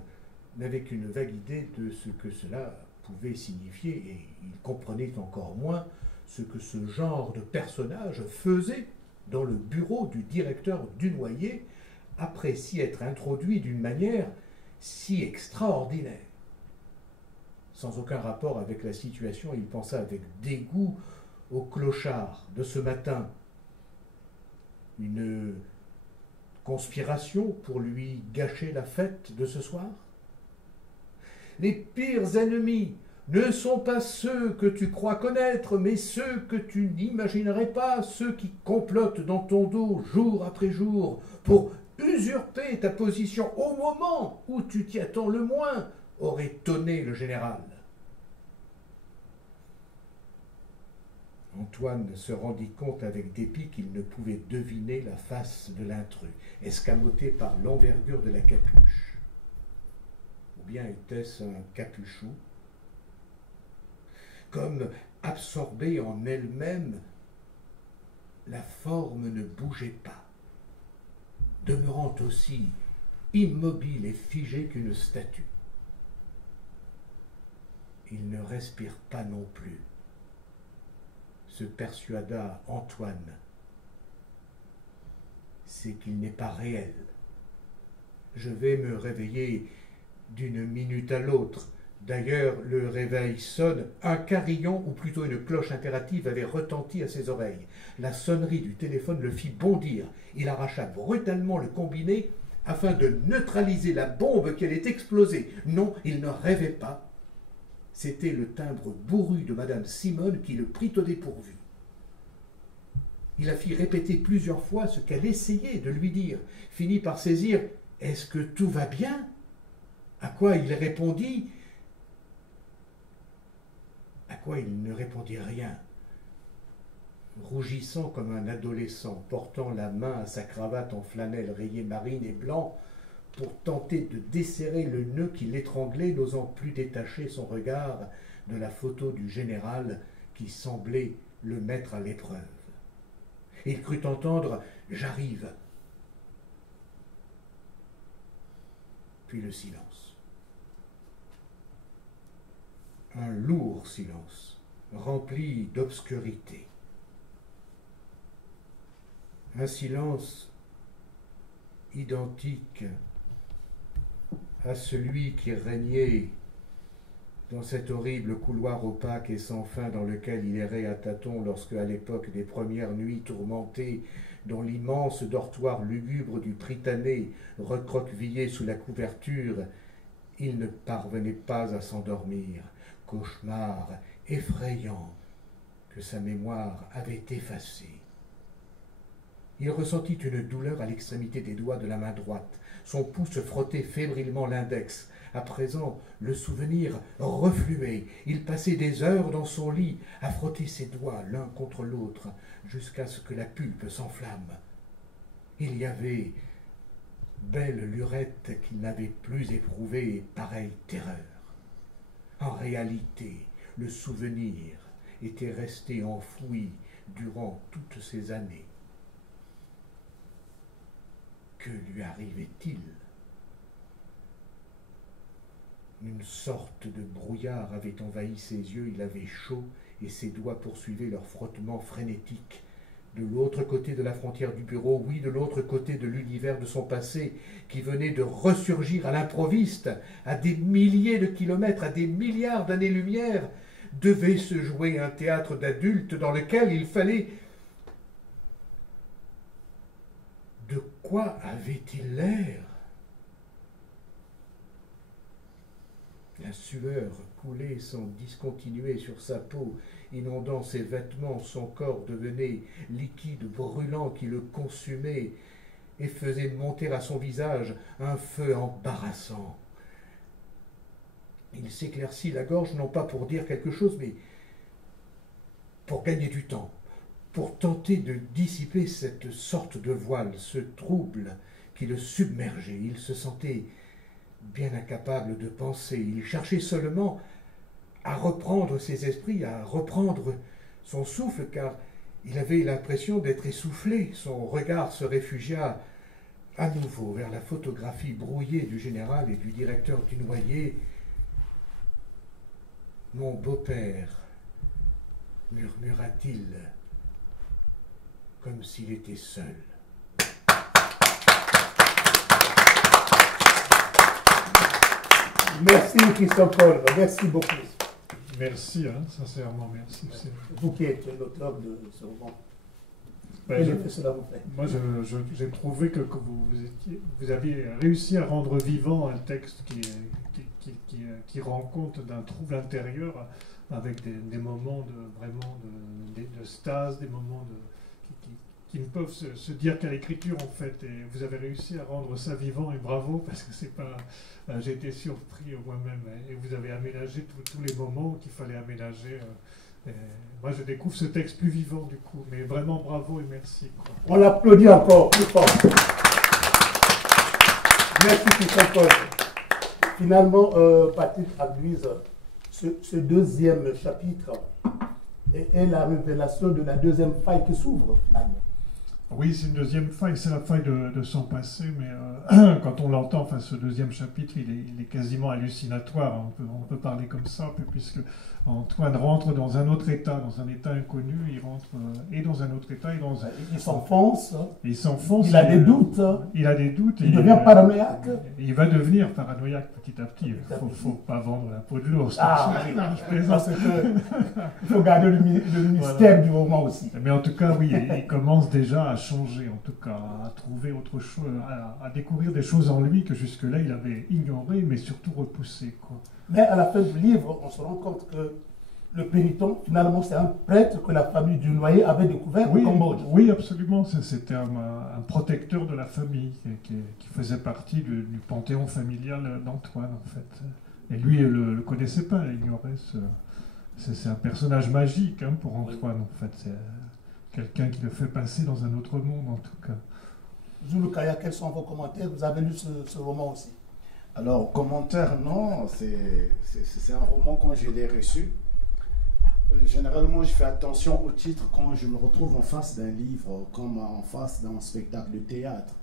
n'avait qu'une vague idée de ce que cela pouvait signifier, et il comprenait encore moins ce que ce genre de personnage faisait dans le bureau du directeur Dunoyer, après s'y être introduit d'une manière si extraordinaire. Sans aucun rapport avec la situation, il pensa avec dégoût au clochard de ce matin. Une conspiration pour lui gâcher la fête de ce soir? Les pires ennemis ne sont pas ceux que tu crois connaître, mais ceux que tu n'imaginerais pas, ceux qui complotent dans ton dos jour après jour pour usurper ta position au moment où tu t'y attends le moins, aurait tonné le général. Antoine se rendit compte avec dépit qu'il ne pouvait deviner la face de l'intrus, escamoté par l'envergure de la capuche. Ou bien était-ce un capuchon? Comme absorbée en elle-même, la forme ne bougeait pas, demeurant aussi immobile et figée qu'une statue. Il ne respire pas non plus, se persuada Antoine. C'est qu'il n'est pas réel. Je vais me réveiller d'une minute à l'autre. D'ailleurs, le réveil sonne. Un carillon, ou plutôt une cloche impérative, avait retenti à ses oreilles. La sonnerie du téléphone le fit bondir. Il arracha brutalement le combiné afin de neutraliser la bombe qui allait exploser. Non, il ne rêvait pas. C'était le timbre bourru de Madame Simone qui le prit au dépourvu. Il la fit répéter plusieurs fois ce qu'elle essayait de lui dire, finit par saisir « Est-ce que tout va bien ?» À quoi il répondit, à quoi il ne répondit rien, rougissant comme un adolescent, portant la main à sa cravate en flanelle rayée marine et blanc pour tenter de desserrer le nœud qui l'étranglait, n'osant plus détacher son regard de la photo du général qui semblait le mettre à l'épreuve. Il crut entendre « J'arrive ». Puis le silence. Un lourd silence, rempli d'obscurité. Un silence identique à celui qui régnait dans cet horrible couloir opaque et sans fin dans lequel il errait à tâtons lorsque, à l'époque des premières nuits tourmentées dans l'immense dortoir lugubre du Prytanée, recroquevillé sous la couverture, il ne parvenait pas à s'endormir, cauchemar effrayant que sa mémoire avait effacé. Il ressentit une douleur à l'extrémité des doigts de la main droite. Son pouce frottait fébrilement l'index. À présent, le souvenir refluait. Il passait des heures dans son lit à frotter ses doigts l'un contre l'autre jusqu'à ce que la pulpe s'enflamme. Il y avait, belle lurette, qu'il n'avait plus éprouvé pareille terreur. En réalité, le souvenir était resté enfoui durant toutes ces années. Que lui arrivait-il? Une sorte de brouillard avait envahi ses yeux, il avait chaud et ses doigts poursuivaient leur frottement frénétique. De l'autre côté de la frontière du bureau, oui, de l'autre côté de l'univers de son passé, qui venait de ressurgir à l'improviste, à des milliers de kilomètres, à des milliards d'années-lumière, devait se jouer un théâtre d'adultes dans lequel il fallait... De quoi avait-il l'air? La sueur coulait sans discontinuer sur sa peau, inondant ses vêtements, son corps devenait liquide brûlant qui le consumait et faisait monter à son visage un feu embarrassant. Il s'éclaircit la gorge, non pas pour dire quelque chose, mais pour gagner du temps, pour tenter de dissiper cette sorte de voile, ce trouble qui le submergeait. Il se sentait bien incapable de penser. Il cherchait seulement à reprendre ses esprits, à reprendre son souffle, car il avait l'impression d'être essoufflé. Son regard se réfugia à nouveau vers la photographie brouillée du général et du directeur du Noyer. « Mon beau-père », murmura-t-il, comme s'il était seul. Merci Christophe Paul, merci beaucoup. Merci, sincèrement, merci. Vous qui êtes l'auteur de ce roman, cela vous plaît? Moi, j'ai trouvé que vous aviez réussi à rendre vivant un texte qui rend compte d'un trouble intérieur avec des moments de stase, des moments qui ne peuvent se dire qu'à l'écriture, en fait. Et vous avez réussi à rendre ça vivant, et bravo, parce que c'est pas... j'ai été surpris moi-même, et vous avez aménagé tous les moments qu'il fallait aménager. Moi, je découvre ce texte plus vivant, du coup. Mais vraiment, bravo et merci. On l'applaudit encore plus fort. Merci, Christophe Paul. Finalement, Patrick Arguise, ce deuxième chapitre est la révélation de la deuxième faille qui s'ouvre, finalement. Oui, c'est une deuxième faille, c'est la faille de son passé, mais quand on l'entend, enfin, ce deuxième chapitre, il est quasiment hallucinatoire, on peut parler comme ça, puisque Antoine rentre dans un autre état, dans un état inconnu, il rentre et dans un autre état, il s'enfonce. Il s'enfonce. Il a des doutes. Il a des doutes. Il devient paranoïaque. Il va devenir paranoïaque petit à petit. Il ne faut pas vendre la peau de l'ours. Parce qu'il faut garder le mystère du roman aussi. Mais en tout cas, oui, il commence déjà à changer, en tout cas, à trouver autre chose, à découvrir des choses en lui que jusque-là il avait ignorées, mais surtout repoussées, quoi. Mais à la fin du livre, on se rend compte que le pénitent, finalement, c'est un prêtre que la famille du Noyer avait découvert au Cambodge. Oui, absolument. C'était un protecteur de la famille qui faisait partie du panthéon familial d'Antoine, en fait. Et lui, il ne le connaissait pas, il ignorait. C'est un personnage magique pour Antoine, en fait. C'est quelqu'un qui le fait passer dans un autre monde, en tout cas. Zulu Kaya, quels sont vos commentaires? Vous avez lu ce roman aussi? Alors, commentaire, non. C'est un roman quand je l'ai reçu. Généralement, je fais attention au titre quand je me retrouve en face d'un livre, comme en face d'un spectacle de théâtre.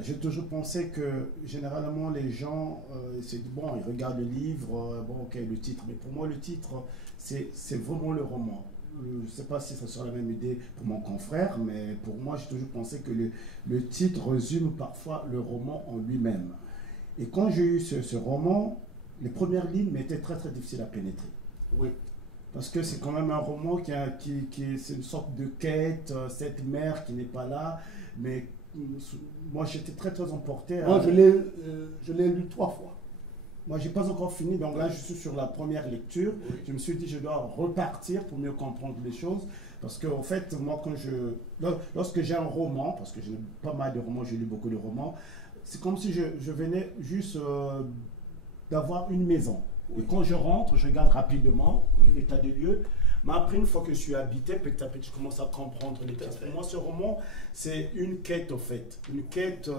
J'ai toujours pensé que, généralement, les gens, c'est bon, ils regardent le livre, bon, ok, le titre. Mais pour moi, le titre, c'est vraiment le roman. Je ne sais pas si ça sera la même idée pour mon confrère, mais pour moi, j'ai toujours pensé que le titre résume parfois le roman en lui-même. Et quand j'ai eu ce roman, les premières lignes m'étaient très très difficiles à pénétrer. Oui. parce que c'est quand même un roman c'est une sorte de quête, cette mère qui n'est pas là, mais moi j'étais très très emporté. Moi, je l'ai lu 3 fois. Moi, j'ai pas encore fini, donc là, je suis sur la première lecture. Oui. Je me suis dit, je dois repartir pour mieux comprendre les choses. Parce qu'en fait, moi, lorsque j'ai un roman, parce que j'ai pas mal de romans, j'ai lu beaucoup de romans, c'est comme si je venais juste d'avoir une maison. Oui. Et quand je rentre, je regarde rapidement Oui. l'état des lieux. Mais après, une fois que je suis habité, petit à petit, je commence à comprendre les textes. Pour moi, ce roman, c'est une quête, en fait. Une quête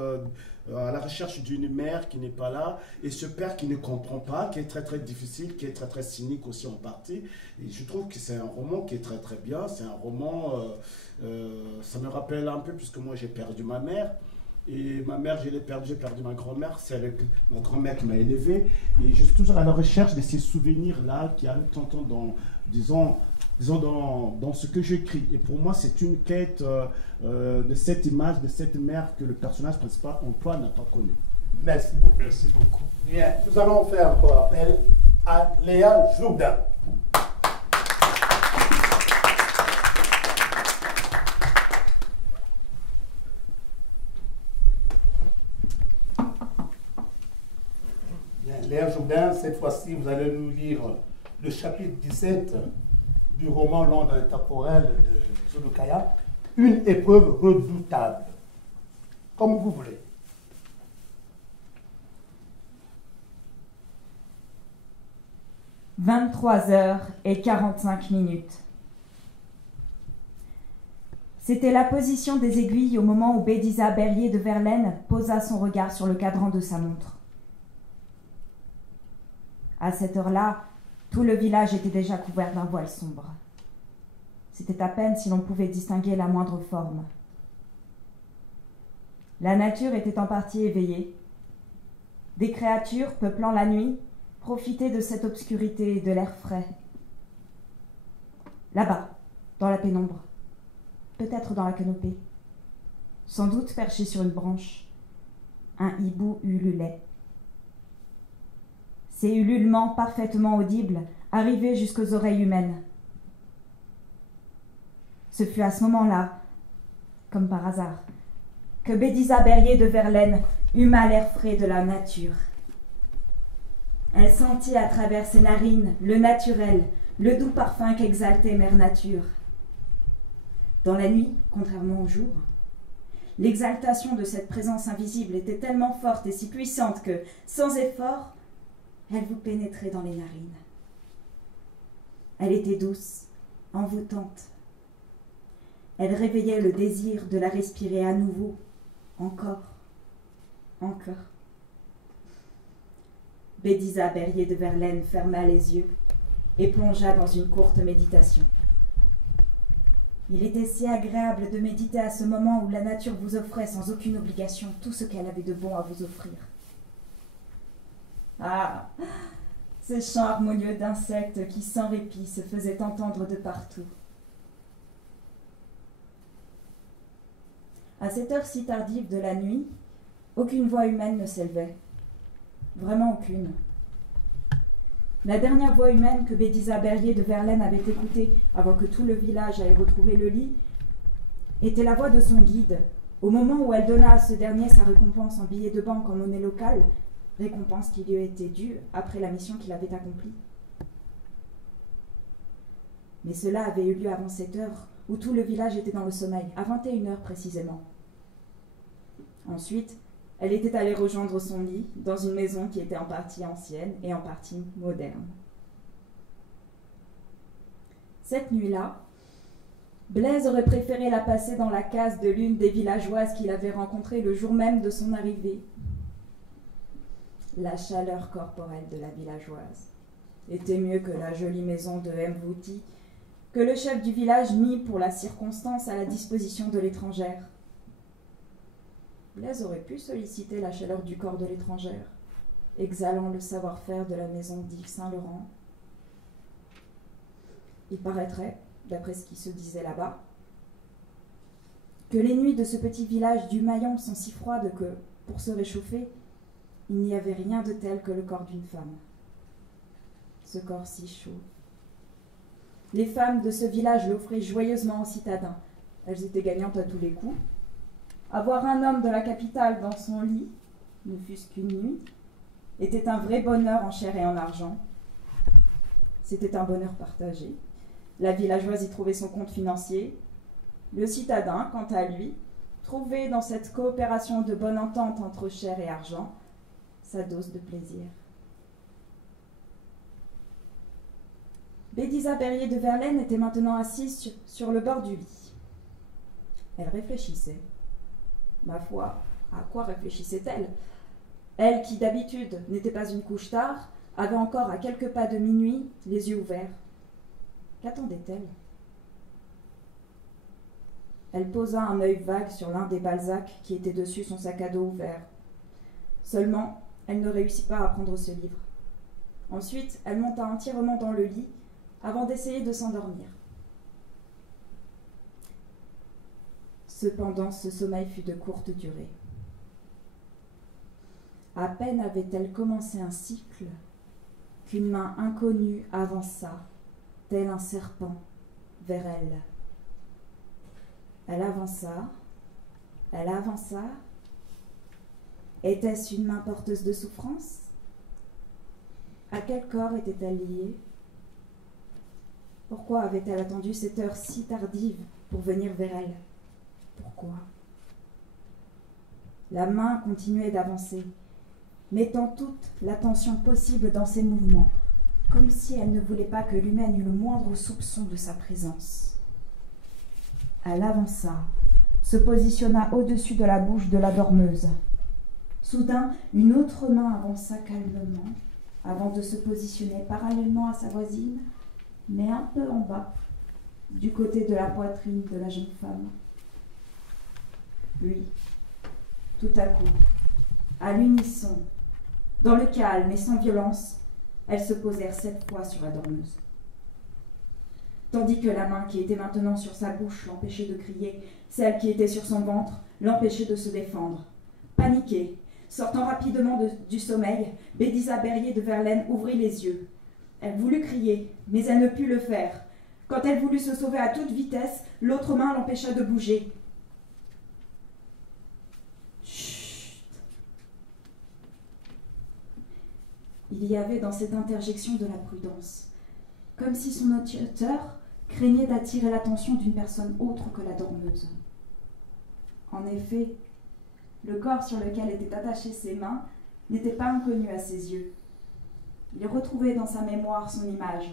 à la recherche d'une mère qui n'est pas là, et ce père qui ne comprend pas, qui est très très difficile, qui est très très cynique aussi en partie. Et je trouve que c'est un roman qui est très très bien. C'est un roman, ça me rappelle un peu, puisque moi j'ai perdu ma mère. Et ma mère, j'ai perdu ma grand-mère, c'est avec ma grand-mère qui m'a élevé. Et je suis toujours à la recherche de ces souvenirs-là qui arrivent tant dans, disons dans ce que j'écris. Et pour moi, c'est une quête de cette image, de cette mère que le personnage principal, Antoine, n'a pas connue. Merci beaucoup. Merci beaucoup. Bien, nous allons faire encore appel à Léa Jourdain. Bien, Léa Jourdain, cette fois-ci, vous allez nous lire le chapitre 17 du roman L'onde intemporelle de Zolokaya, une épreuve redoutable. Comme vous voulez. 23h45. C'était la position des aiguilles au moment où Bédiza Berrier de Verlaine posa son regard sur le cadran de sa montre. À cette heure-là, tout le village était déjà couvert d'un voile sombre. C'était à peine si l'on pouvait distinguer la moindre forme. La nature était en partie éveillée. Des créatures peuplant la nuit profitaient de cette obscurité et de l'air frais. Là-bas, dans la pénombre, peut-être dans la canopée, sans doute perché sur une branche, un hibou ululait. Ces ululements parfaitement audibles arrivaient jusqu'aux oreilles humaines. Ce fut à ce moment-là, comme par hasard, que Bédiza Berrier de Verlaine huma l'air frais de la nature. Elle sentit à travers ses narines le naturel, le doux parfum qu'exaltait Mère Nature. Dans la nuit, contrairement au jour, l'exaltation de cette présence invisible était tellement forte et si puissante que, sans effort, elle vous pénétrait dans les narines. Elle était douce, envoûtante. Elle réveillait le désir de la respirer à nouveau, encore. Bédiza Berrier de Verlaine ferma les yeux et plongea dans une courte méditation. Il était si agréable de méditer à ce moment où la nature vous offrait sans aucune obligation tout ce qu'elle avait de bon à vous offrir. Ah, ces chants harmonieux d'insectes qui sans répit se faisaient entendre de partout. À cette heure si tardive de la nuit, aucune voix humaine ne s'élevait. Vraiment aucune. La dernière voix humaine que Bédiza Berrier de Verlaine avait écoutée avant que tout le village aille retrouver le lit était la voix de son guide, au moment où elle donna à ce dernier sa récompense en billets de banque en monnaie locale, récompense qui lui était due après la mission qu'il avait accomplie. Mais cela avait eu lieu avant 7 heures, où tout le village était dans le sommeil, à 21h précisément. Ensuite, elle était allée rejoindre son lit dans une maison qui était en partie ancienne et en partie moderne. Cette nuit-là, Blaise aurait préféré la passer dans la case de l'une des villageoises qu'il avait rencontrées le jour même de son arrivée. La chaleur corporelle de la villageoise était mieux que la jolie maison de Mbouti que le chef du village mit pour la circonstance à la disposition de l'étrangère. Blaise aurait pu solliciter la chaleur du corps de l'étrangère, exhalant le savoir-faire de la maison d'Yves Saint-Laurent. Il paraîtrait, d'après ce qui se disait là-bas, que les nuits de ce petit village du Maillon sont si froides que, pour se réchauffer, il n'y avait rien de tel que le corps d'une femme. Ce corps si chaud. Les femmes de ce village l'offraient joyeusement aux citadins. Elles étaient gagnantes à tous les coups. Avoir un homme de la capitale dans son lit, ne fût-ce qu'une nuit, était un vrai bonheur en chair et en argent. C'était un bonheur partagé. La villageoise y trouvait son compte financier. Le citadin, quant à lui, trouvait dans cette coopération de bonne entente entre chair et argent sa dose de plaisir. Bédisa Berrier de Verlaine était maintenant assise sur le bord du lit. Elle réfléchissait. Ma foi, à quoi réfléchissait-elle? Elle qui d'habitude n'était pas une couche tard, avait encore à quelques pas de minuit les yeux ouverts. Qu'attendait-elle? Elle posa un œil vague sur l'un des Balzac qui était dessus son sac à dos ouvert. Seulement, elle ne réussit pas à prendre ce livre. Ensuite, elle monta entièrement dans le lit avant d'essayer de s'endormir. Cependant, ce sommeil fut de courte durée. À peine avait-elle commencé un cycle qu'une main inconnue avança, tel un serpent, vers elle. Elle avança. Était-ce une main porteuse de souffrance? À quel corps était-elle liée? Pourquoi avait-elle attendu cette heure si tardive pour venir vers elle? Pourquoi? La main continuait d'avancer, mettant toute l'attention possible dans ses mouvements, comme si elle ne voulait pas que l'humaine eût le moindre soupçon de sa présence. Elle avança, se positionna au-dessus de la bouche de la dormeuse. Soudain, une autre main avança calmement, avant de se positionner parallèlement à sa voisine, mais un peu en bas, du côté de la poitrine de la jeune femme. Puis, tout à coup, à l'unisson, dans le calme et sans violence, elles se posèrent 7 fois sur la dormeuse. Tandis que la main qui était maintenant sur sa bouche l'empêchait de crier, celle qui était sur son ventre l'empêchait de se défendre. Paniquée, sortant rapidement du sommeil, Bédisa Berrier de Verlaine ouvrit les yeux. Elle voulut crier, mais elle ne put le faire. Quand elle voulut se sauver à toute vitesse, l'autre main l'empêcha de bouger. Chut! Il y avait dans cette interjection de la prudence, comme si son auditeur craignait d'attirer l'attention d'une personne autre que la dormeuse. En effet, le corps sur lequel étaient attachées ses mains n'était pas inconnu à ses yeux. Il retrouvait dans sa mémoire son image.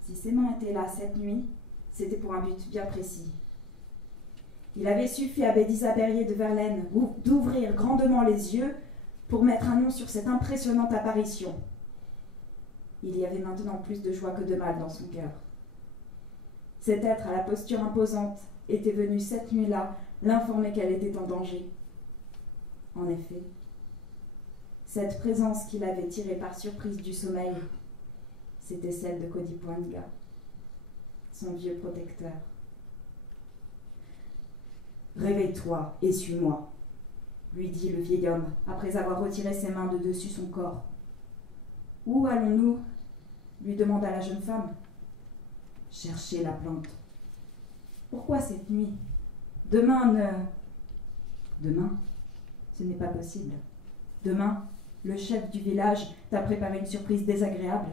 Si ses mains étaient là cette nuit, c'était pour un but bien précis. Il avait suffi à Bédisa Berrier de Verlaine d'ouvrir grandement les yeux pour mettre un nom sur cette impressionnante apparition. Il y avait maintenant plus de joie que de mal dans son cœur. Cet être à la posture imposante était venu cette nuit-là l'informer qu'elle était en danger. En effet, cette présence qui l'avait tirée par surprise du sommeil, c'était celle de Kodipoinga, son vieux protecteur. « Réveille-toi et suis-moi », lui dit le vieil homme, après avoir retiré ses mains de dessus son corps. « Où allons-nous » lui demanda la jeune femme. « Chercher la plante. »« Pourquoi cette nuit ? Demain ne... » »« Demain, ce n'est pas possible. Demain, le chef du village t'a préparé une surprise désagréable.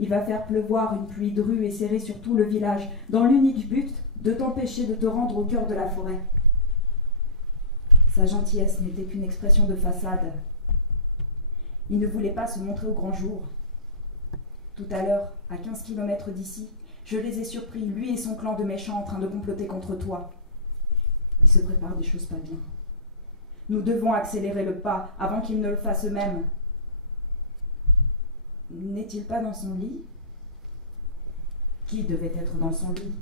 Il va faire pleuvoir une pluie drue et serrée sur tout le village, dans l'unique but de t'empêcher de te rendre au cœur de la forêt. Sa gentillesse n'était qu'une expression de façade. Il ne voulait pas se montrer au grand jour. Tout à l'heure, à 15 kilomètres d'ici, je les ai surpris, lui et son clan de méchants, en train de comploter contre toi. Il se prépare des choses pas bien. Nous devons accélérer le pas avant qu'ils ne le fassent eux-mêmes. N'est-il pas dans son lit? Qui devait être dans son lit?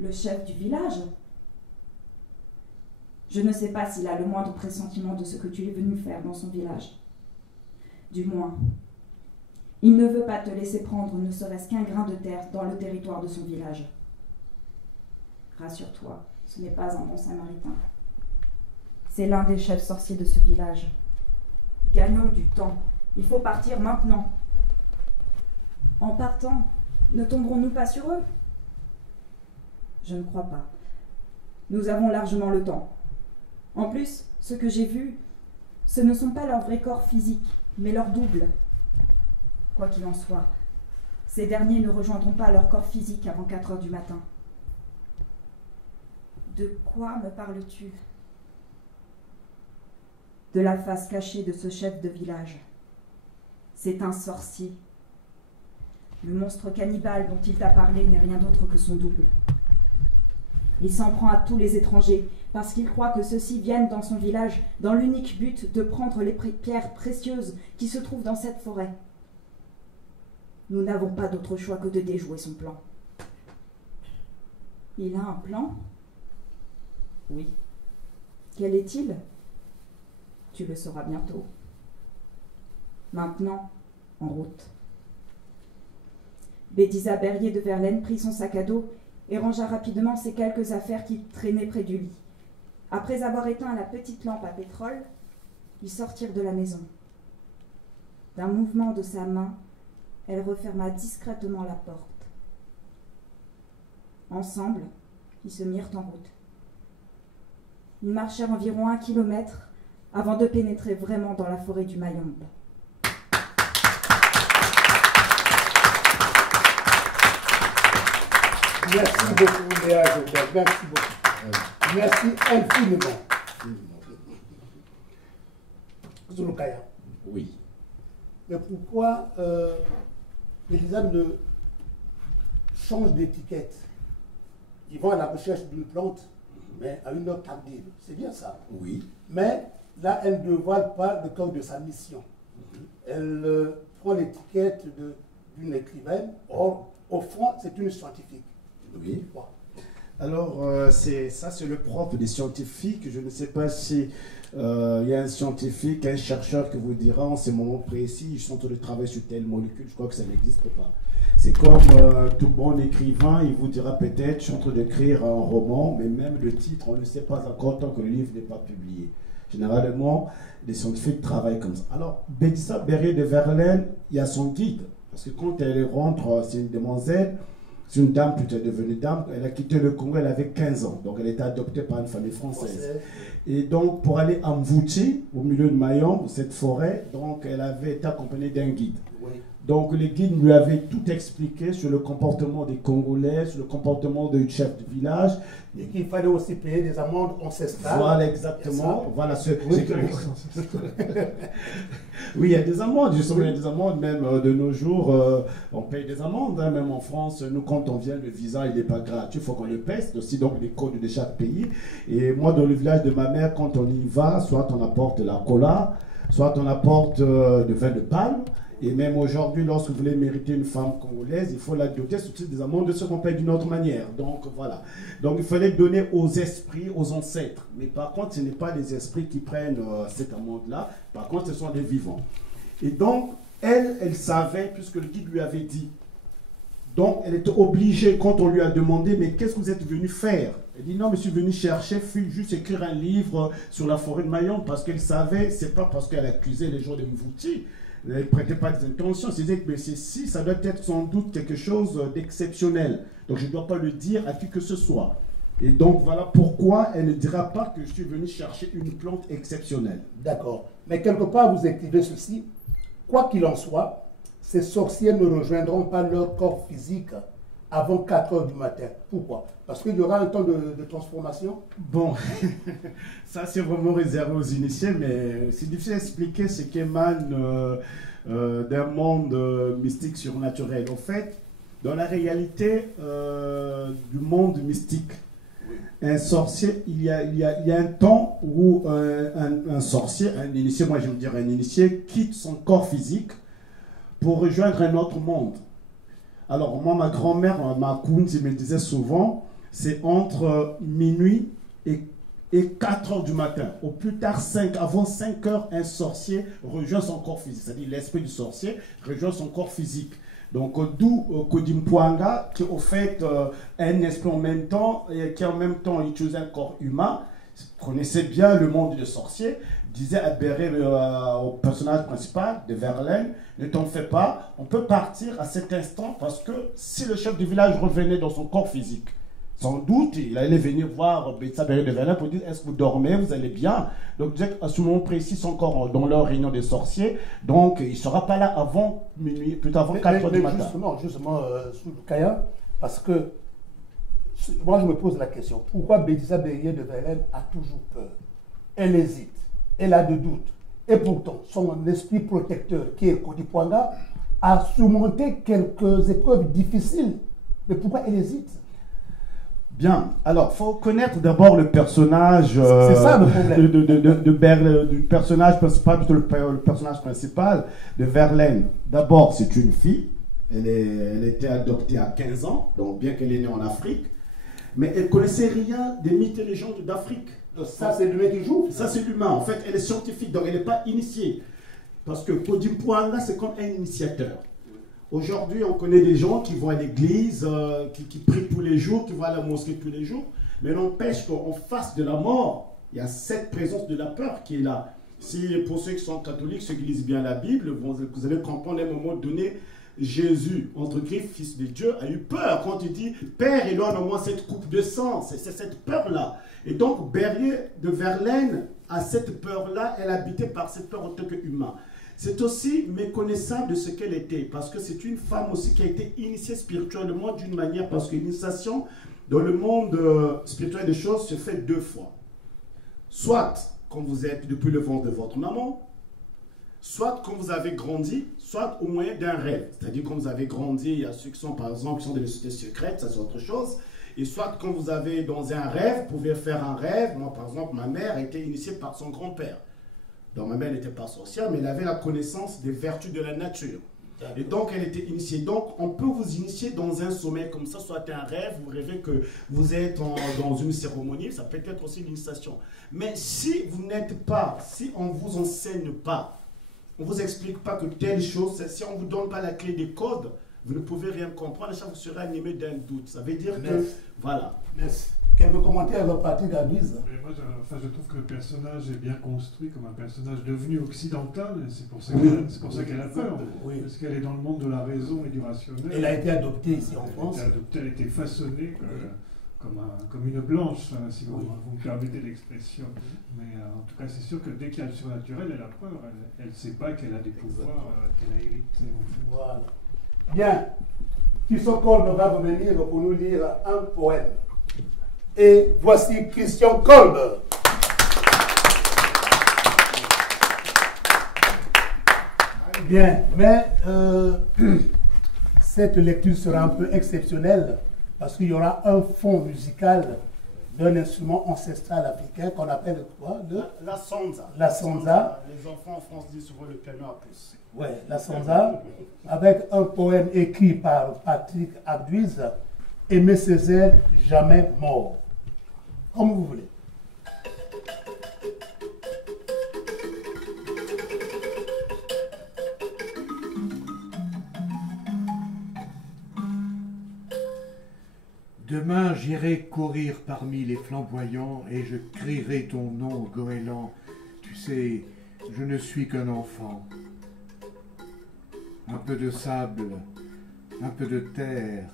Le chef du village? Je ne sais pas s'il a le moindre pressentiment de ce que tu es venu faire dans son village. Du moins, il ne veut pas te laisser prendre ne serait-ce qu'un grain de terre dans le territoire de son village. Rassure-toi, ce n'est pas un bon samaritain. C'est l'un des chefs sorciers de ce village. Gagnons du temps. Il faut partir maintenant. En partant, Ne tomberons-nous pas sur eux? Je ne crois pas. Nous avons largement le temps. En plus, ce que j'ai vu, ce ne sont pas leurs vrais corps physiques, mais leurs doubles. Quoi qu'il en soit, ces derniers ne rejoindront pas leur corps physique avant 4 heures du matin. De quoi me parles-tu? De la face cachée de ce chef de village. C'est un sorcier. Le monstre cannibale dont il t'a parlé n'est rien d'autre que son double. Il s'en prend à tous les étrangers parce qu'il croit que ceux-ci viennent dans son village dans l'unique but de prendre les pierres précieuses qui se trouvent dans cette forêt. Nous n'avons pas d'autre choix que de déjouer son plan. Il a un plan? Oui. Quel est-il? Tu le sauras bientôt. Maintenant, en route. Bédisa Berrier de Verlaine prit son sac à dos et rangea rapidement ses quelques affaires qui traînaient près du lit. Après avoir éteint la petite lampe à pétrole, ils sortirent de la maison. D'un mouvement de sa main, elle referma discrètement la porte. Ensemble, ils se mirent en route. Ils marchèrent environ 1 kilomètre avant de pénétrer vraiment dans la forêt du Mayombe. Merci beaucoup, Léa Jobert. Merci beaucoup. Merci infiniment. Zulukaya. Oui. Mais pourquoi Bédisa ne change d'étiquette? Ils vont à la recherche d'une plante, mais à une heure tardive. C'est bien ça. Oui. Mais là, elle ne voile pas le cœur de sa mission. Elle prend l'étiquette d'une écrivaine. Or, au fond, c'est une scientifique. Oui. Alors, c'est le propre des scientifiques. Je ne sais pas si il y a un scientifique, un chercheur qui vous dira en ce moment précis, ils sont en train de travailler sur telle molécule. Je crois que ça n'existe pas. C'est comme tout bon écrivain, il vous dira peut-être, je suis en train d'écrire un roman, mais même le titre, on ne sait pas encore tant que le livre n'est pas publié. Généralement, les scientifiques travaillent comme ça. Alors, Bédisa Berrier de Verlaine, il y a son guide. Parce que quand elle rentre, c'est une demoiselle, c'est une dame, plutôt devenue dame, elle a quitté le Congo, elle avait 15 ans. Donc, elle était adoptée par une famille française. Et donc, pour aller à Mvouti, au milieu de Mayombe, cette forêt, donc, elle avait été accompagnée d'un guide. Oui. Donc, le guide lui avait tout expliqué sur le comportement des Congolais, sur le comportement du chef de village. Et qu'il fallait aussi payer des amendes ancestrales. Voilà, exactement. Voilà ce Oui, oui, il y a des amendes. Justement, il y a des amendes, même de nos jours, on paye des amendes. Hein, même en France, nous, quand on vient, le visa, il n'est pas gratuit. Il faut qu'on le paye. C'est aussi donc les codes de chaque pays. Et moi, dans le village de ma mère, quand on y va, soit on apporte la cola, soit on apporte de vin de palme. Et même aujourd'hui, lorsque vous voulez mériter une femme congolaise, il faut la doter sous des amendes de ce qu'on paye d'une autre manière. Donc voilà. Donc il fallait donner aux esprits, aux ancêtres. Mais par contre, ce n'est pas les esprits qui prennent cette amende-là. Par contre, ce sont des vivants. Et donc, elle savait, puisque le guide lui avait dit. Donc, elle était obligée, quand on lui a demandé, mais qu'est-ce que vous êtes venu faire? Elle dit, non, mais je suis venu chercher, juste écrire un livre sur la forêt de Mayombe, parce qu'elle savait, c'est pas parce qu'elle accusait les gens de Mvouti. Elle ne prêtait pas des intentions. Elle disait que ceci, ça doit être sans doute quelque chose d'exceptionnel. Donc je ne dois pas le dire à qui que ce soit. Et donc voilà pourquoi elle ne dira pas que je suis venu chercher une plante exceptionnelle. D'accord. Mais quelque part, vous écrivez ceci. Quoi qu'il en soit, ces sorciers ne rejoindront pas leur corps physique avant 4 heures du matin. Pourquoi? Parce qu'il y aura un temps de transformation. Bon, ça c'est vraiment réservé aux initiés, mais c'est difficile à expliquer ce qui émane d'un monde mystique surnaturel. En fait, dans la réalité du monde mystique, un sorcier, il y a un temps où un sorcier, un initié, moi je veux dire un initié, quitte son corps physique pour rejoindre un autre monde. Alors moi, ma grand-mère, ma cousine, me disait souvent, c'est entre minuit et 4 heures du matin. Au plus tard, avant 5 heures, un sorcier rejoint son corps physique. C'est-à-dire l'esprit du sorcier rejoint son corps physique. Donc d'où Kodimpoanga, qui au fait un esprit en même temps, et qui en même temps utilise un corps humain, connaissait bien le monde des sorciers. disait Albert au personnage principal de Verlaine, ne t'en fais pas, on peut partir à cet instant parce que si le chef du village revenait dans son corps physique, sans doute, il allait venir voir Bétissa Berrier de Verlaine pour dire est-ce que vous dormez, vous allez bien. Donc, à ce moment précis, ils sont encore dans leur réunion des sorciers. Donc, il ne sera pas là avant minuit, plutôt avant 4 heures du matin. Justement, Kaya, parce que moi, je me pose la question pourquoi Bétissa Berrier de Verlaine a toujours peur? Elle hésite, elle a des doutes. Et pourtant, son esprit protecteur, qui est Kodi Pwanga, a surmonté quelques épreuves difficiles. Mais pourquoi elle hésite? Bien, alors il faut connaître d'abord le personnage. C'est ça le problème. Du personnage principal, plutôt le personnage principal de Verlaine. D'abord, c'est une fille. Elle a été adoptée à 15 ans, donc bien qu'elle est née en Afrique, mais elle ne connaissait rien des mythes et légendes d'Afrique. Ça, c'est l'humain qui joue. Ça, c'est l'humain. En fait, elle est scientifique, donc elle n'est pas initiée. Parce que Kodi Pwanga, c'est comme un initiateur. Aujourd'hui, on connaît des gens qui vont à l'église, qui prient tous les jours, qui vont à la mosquée tous les jours, mais n'empêche qu'en face de la mort, il y a cette présence de la peur qui est là. Si, pour ceux qui sont catholiques, ceux qui lisent bien la Bible, vous allez comprendre à un moment donné, Jésus, entre Christ, fils de Dieu, a eu peur quand il dit « Père, éloigne-moi cette coupe de sang ». C'est cette peur-là. Et donc, Berrier de Verlaine a cette peur-là, elle habitait par cette peur en tant qu'humain. C'est aussi méconnaissable de ce qu'elle était, parce que c'est une femme aussi qui a été initiée spirituellement d'une manière, parce que l'initiation dans le monde spirituel des choses se fait 2 fois. Soit quand vous êtes depuis le ventre de votre maman, soit quand vous avez grandi, soit au moyen d'un rêve. C'est-à-dire quand vous avez grandi, il y a ceux qui sont par exemple qui sont des sociétés secrètes, ça c'est autre chose. Et soit quand vous avez dans un rêve, vous pouvez faire un rêve. Moi par exemple, ma mère a été initiée par son grand-père. Donc ma mère n'était pas sorcière, mais elle avait la connaissance des vertus de la nature. Et donc elle était initiée. Donc on peut vous initier dans un sommeil comme ça, soit un rêve, vous rêvez que vous êtes dans une cérémonie, ça peut être aussi l'initiation. Mais si vous n'êtes pas, si on ne vous enseigne pas, on ne vous explique pas que telle chose, si on ne vous donne pas la clé des codes, vous ne pouvez rien comprendre, et ça vous serez animé d'un doute. Ça veut dire que, voilà. Quelques commentaires à partir d'Aduise. Moi, je trouve que le personnage est bien construit comme un personnage devenu occidental, et c'est pour ça qu'elle a peur. Oui. Parce qu'elle est dans le monde de la raison et du rationnel. Elle a été adoptée ici en France. Elle a été façonnée comme une blanche, si vous me permettez l'expression. Mais en tout cas, c'est sûr que dès qu'il y a le surnaturel, elle a peur. Elle ne sait pas qu'elle a des pouvoirs qu'elle a hérités. En fait. Voilà. Bien. Kolb va revenir pour nous lire un poème. Et voici Christian Kolb. Bien, mais cette lecture sera un peu exceptionnelle parce qu'il y aura un fond musical d'un instrument ancestral africain qu'on appelle quoi? La sanza. La sanza. Les enfants en France disent souvent le piano à pouce. Oui, la sanza, avec un poème écrit par Patrick Abduiz, Aimé Césaire, jamais mort. Comme vous voulez. Demain j'irai courir parmi les flamboyants et je crierai ton nom goéland. Tu sais, je ne suis qu'un enfant. Un peu de sable, un peu de terre,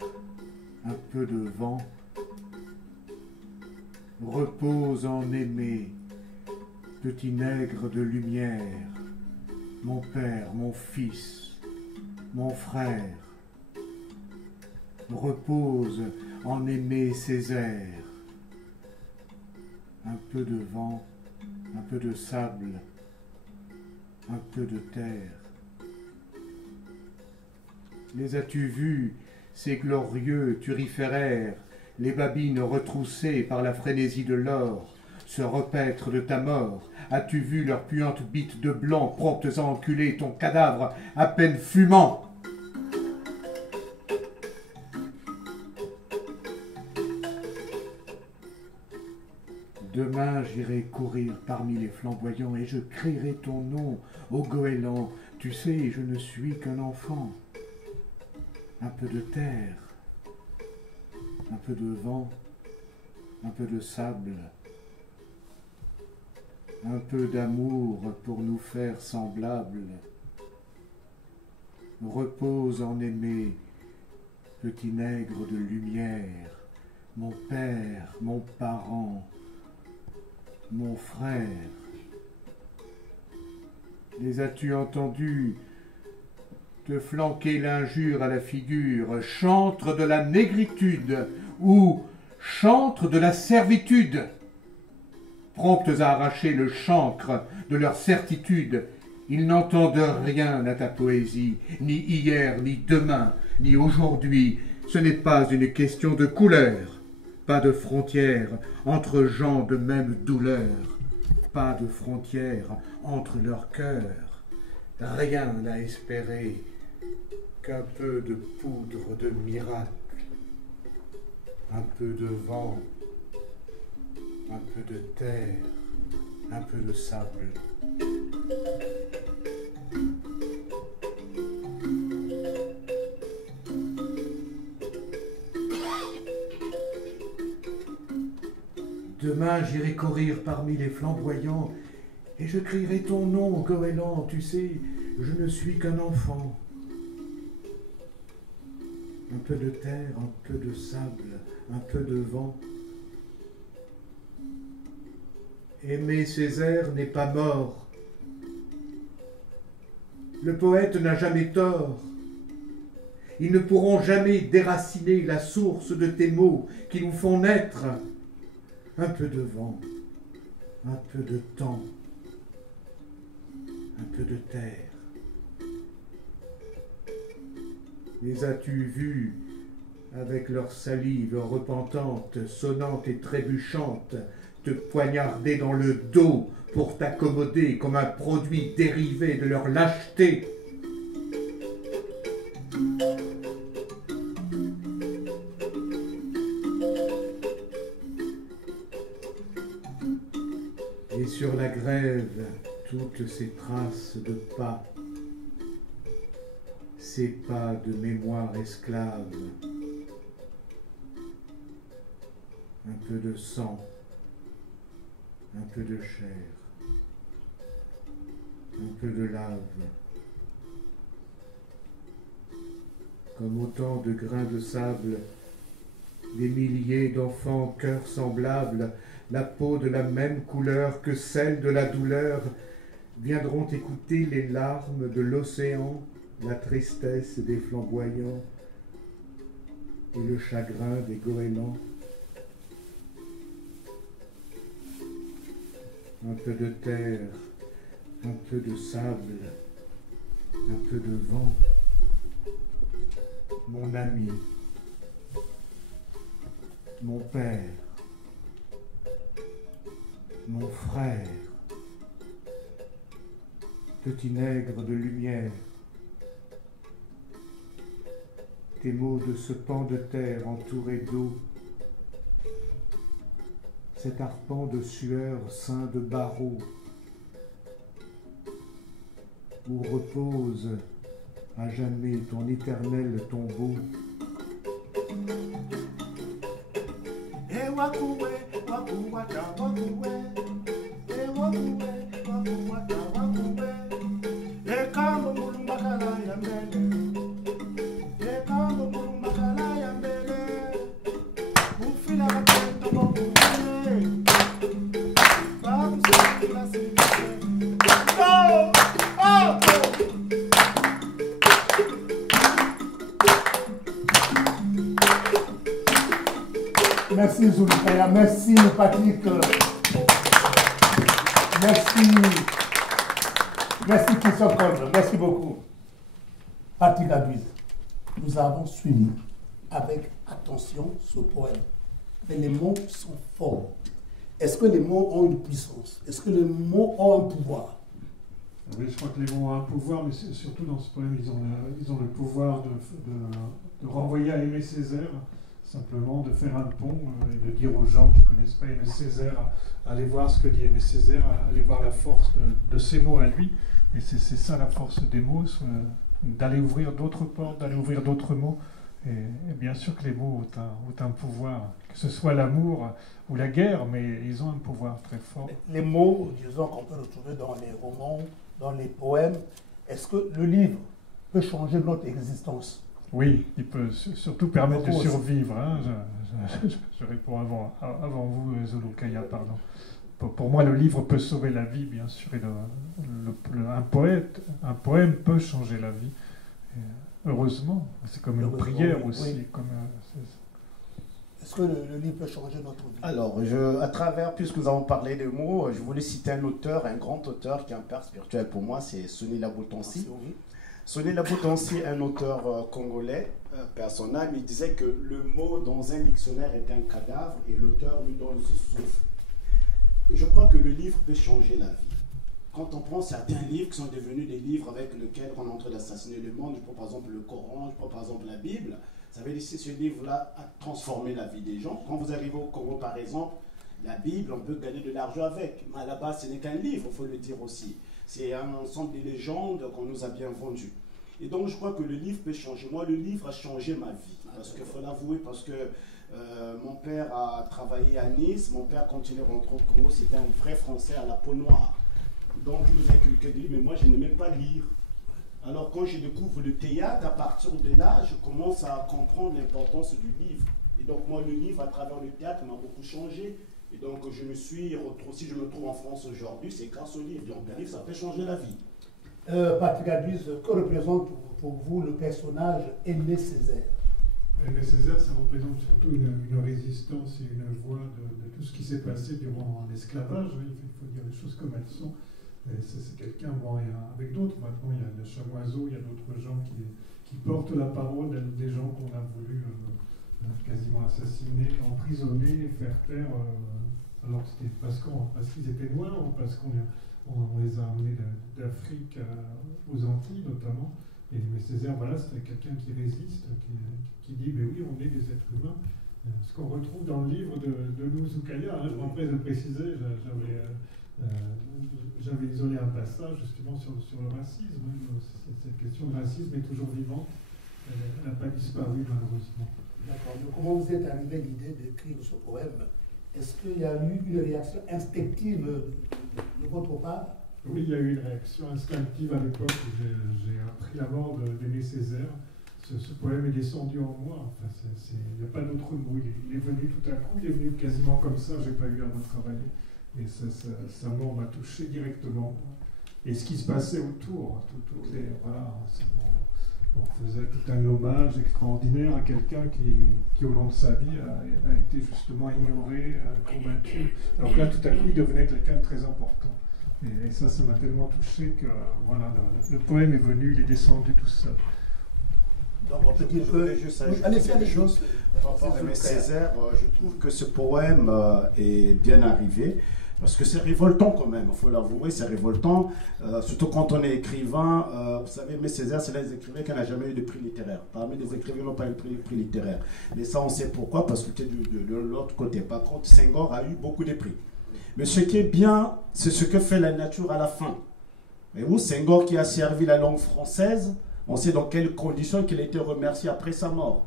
un peu de vent. Repose en aimé, petit nègre de lumière, mon père, mon fils, mon frère. Repose en aimé Césaire. Un peu de vent, un peu de sable, un peu de terre. Les as-tu vus, ces glorieux turiféraires, les babines retroussées par la frénésie de l'or, se repaître de ta mort? As-tu vu leurs puantes bites de blanc, promptes à enculer ton cadavre à peine fumant? Demain j'irai courir parmi les flamboyants et je crierai ton nom au goéland. Tu sais, je ne suis qu'un enfant. Un peu de terre, un peu de vent, un peu de sable, un peu d'amour pour nous faire semblables. Repose en aimer, petit nègre de lumière, mon père, mon parent, mon frère. Les as-tu entendus te flanquer l'injure à la figure, chantre de la négritude ou chantre de la servitude, promptes à arracher le chancre de leur certitude? Ils n'entendent rien à ta poésie, ni hier, ni demain, ni aujourd'hui. Ce n'est pas une question de couleur, pas de frontière entre gens de même douleur, pas de frontière entre leurs cœurs. Rien à espérer qu'un peu de poudre de miracle, un peu de vent, un peu de terre, un peu de sable. Demain, j'irai courir parmi les flamboyants et je crierai ton nom, goéland. Tu sais, je ne suis qu'un enfant. Un peu de terre, un peu de sable, un peu de vent. Aimé Césaire n'est pas mort. Le poète n'a jamais tort. Ils ne pourront jamais déraciner la source de tes mots qui nous font naître. Un peu de vent, un peu de temps, un peu de terre. Les as-tu vus avec leur salive repentante, sonnante et trébuchante, te poignarder dans le dos pour t'accommoder comme un produit dérivé de leur lâcheté? Et sur la grève, toutes ces traces de pas, ces pas de mémoire esclave, un peu de sang, un peu de chair, un peu de lave, comme autant de grains de sable, des milliers d'enfants cœurs semblables, la peau de la même couleur que celle de la douleur, viendront écouter les larmes de l'océan, la tristesse des flamboyants et le chagrin des goélands. Un peu de terre, un peu de sable, un peu de vent. Mon ami, mon père, mon frère, petit nègre de lumière, tes mots de ce pan de terre entouré d'eau, cet arpent de sueur ceint de barreaux, où repose à jamais ton éternel tombeau. Merci Zulukaya, merci Patrick, merci Christophe Colme, merci beaucoup. Patrick Aduise, nous avons suivi avec attention ce poème. Mais les mots sont forts. Est-ce que les mots ont une puissance? Est-ce que les mots ont un pouvoir? Oui, je crois que les mots ont un pouvoir, mais surtout dans ce poème, ils ont le pouvoir de renvoyer à Aimé Césaire, simplement de faire un pont et de dire aux gens qui ne connaissent pas Aimé Césaire, allez voir ce que dit Aimé Césaire, allez voir la force de ces mots à lui. Et c'est ça la force des mots, d'aller ouvrir d'autres portes, d'aller ouvrir d'autres mots. Et bien sûr que les mots ont un pouvoir, que ce soit l'amour ou la guerre, mais ils ont un pouvoir très fort. Les mots, disons, qu'on peut retrouver dans les romans, dans les poèmes, est-ce que le livre peut changer notre existence? Oui, il peut surtout permettre de Aussi. survivre. Hein. Je réponds avant vous, Zolokaya, pardon. Pour moi, le livre peut sauver la vie, bien sûr, et un poème peut changer la vie. Et heureusement, c'est comme une prière oui, aussi. oui. Est-ce que le livre peut changer notre vie? Alors, à travers, puisque nous avons parlé de mots, je voulais citer un auteur, un grand auteur qui est un père spirituel pour moi, c'est Sonny Labotonsi. Oui. Sonny Labotonsi, un auteur congolais, personnel, il disait que le mot dans un dictionnaire est un cadavre et l'auteur lui donne ce souffle. Et je crois que le livre peut changer la vie. Quand on prend certains livres qui sont devenus des livres avec lesquels on est en train d'assassiner le monde, je prends par exemple le Coran, je prends par exemple la Bible, ça veut dire que ce livre-là a transformé la vie des gens. Quand vous arrivez au Congo par exemple, la Bible, on peut gagner de l'argent avec, mais à la base ce n'est qu'un livre, il faut le dire aussi. C'est un ensemble de légendes qu'on nous a bien vendues. Et donc je crois que le livre peut changer. Moi, le livre a changé ma vie, parce qu'il faut l'avouer, parce que mon père a travaillé à Nice, mon père, quand il est rentré au Congo, c'était un vrai Français à la peau noire. Donc il nous a inculqué des livres, mais moi je n'aimais pas lire. Alors quand je découvre le théâtre, à partir de là, je commence à comprendre l'importance du livre. Et donc moi, le livre, à travers le théâtre, m'a beaucoup changé. Et donc je me suis retrouvé, si je me trouve en France aujourd'hui, c'est grâce au livre. Donc le livre, ça peut changer la vie. Patrick Aduise, que représente pour vous le personnage Aimé Césaire? Aimé Césaire, ça représente surtout une résistance et une voix de tout ce qui s'est passé durant l'esclavage. Il faut dire les choses comme elles sont. C'est quelqu'un, bon, avec d'autres, maintenant il y a le Chamoiseau, il y a d'autres gens qui portent la parole des gens qu'on a voulu quasiment assassiner, emprisonner, faire taire, alors que c'était parce qu'ils étaient noirs ou parce qu'on les a amenés d'Afrique aux Antilles notamment. Et mais Césaire, voilà, c'était quelqu'un qui résiste, qui dit, mais oui, on est des êtres humains. Ce qu'on retrouve dans le livre de Lou Zoukaya, hein, je m'empresse de le préciser, j'avais isolé un passage justement sur le racisme. Cette question de racisme est toujours vivante, elle n'a pas disparu malheureusement. D'accord. Donc, comment vous êtes arrivé à l'idée d'écrire ce poème? Est-ce qu'il y a eu une réaction instinctive de votre part? Oui, il y a eu une réaction instinctive à l'époque où j'ai appris la mort d'Aimé Césaire. Ce poème est descendu en moi. Enfin, il n'y a pas d'autre mot. Il est venu tout à coup, il est venu quasiment comme ça, je n'ai pas eu à retravailler. Et sa mort m'a touché directement. Et ce qui se passait autour, voilà, on faisait tout un hommage extraordinaire à quelqu'un qui, au long de sa vie, a été justement ignoré, combattu. Alors là, tout à coup, il devenait quelqu'un de très important. Et ça m'a tellement touché que voilà, le poème est venu, il est descendu tout seul. Donc on peut dire que... Allez faire les choses. Aimé Césaire, je trouve que ce poème est bien arrivé. Parce que c'est révoltant quand même, il faut l'avouer, c'est révoltant. Surtout quand on est écrivain. Vous savez, Aimé Césaire, c'est l'un des écrivains qui n'a jamais eu de prix littéraire. Parmi les écrivains qui n'ont pas eu de prix littéraire. Mais ça, on sait pourquoi, parce que c'était de l'autre côté. Par contre, Senghor a eu beaucoup de prix. Mais ce qui est bien, c'est ce que fait la nature à la fin. Mais vous, Senghor qui a servi la langue française, on sait dans quelles conditions il a été remercié après sa mort.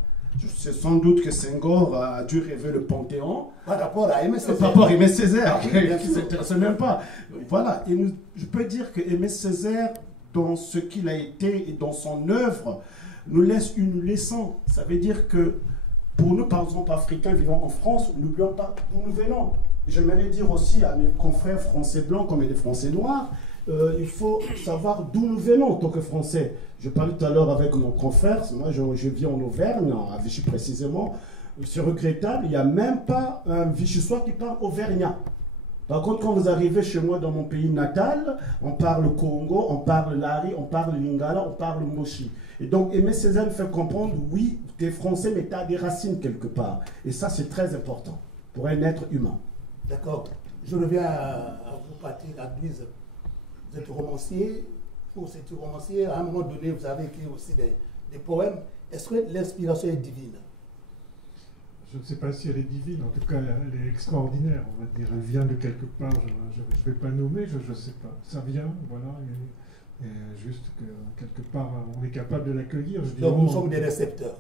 C'est sans doute que Senghor a dû rêver le Panthéon. Par rapport à Aimé Césaire. Par rapport à Aimé Césaire, qui ne s'intéresse même pas. Voilà. Et je peux dire que Aimé Césaire, dans ce qu'il a été et dans son œuvre, nous laisse une leçon. Ça veut dire que pour nous, par exemple, Africains vivant en France, n'oublions pas d'où nous venons. J'aimerais dire aussi à mes confrères français blancs comme les français noirs, il faut savoir d'où nous venons en tant que Français. Je parlais tout à l'heure avec mon confrère, moi je vis en Auvergne, à Vichy précisément. C'est regrettable, il n'y a même pas un Vichysois qui parle auvergnat. Par contre, quand vous arrivez chez moi dans mon pays natal, on parle Congo, on parle Lari, on parle Lingala, on parle Moshi. Et donc Aimé Césaire me fait comprendre, oui, tu es français, mais tu as des racines quelque part. Et ça, c'est très important pour un être humain. D'accord. Je reviens à vous, Patrick Aduise. Vous êtes romancier. Pour cet romancier, à un moment donné, vous avez écrit aussi des poèmes. Est-ce que l'inspiration est divine? Je ne sais pas si elle est divine, en tout cas elle est extraordinaire, on va dire. Elle vient de quelque part, je ne vais pas nommer, je ne sais pas. Ça vient, voilà, et juste que quelque part on est capable de l'accueillir. Donc nous sommes des récepteurs.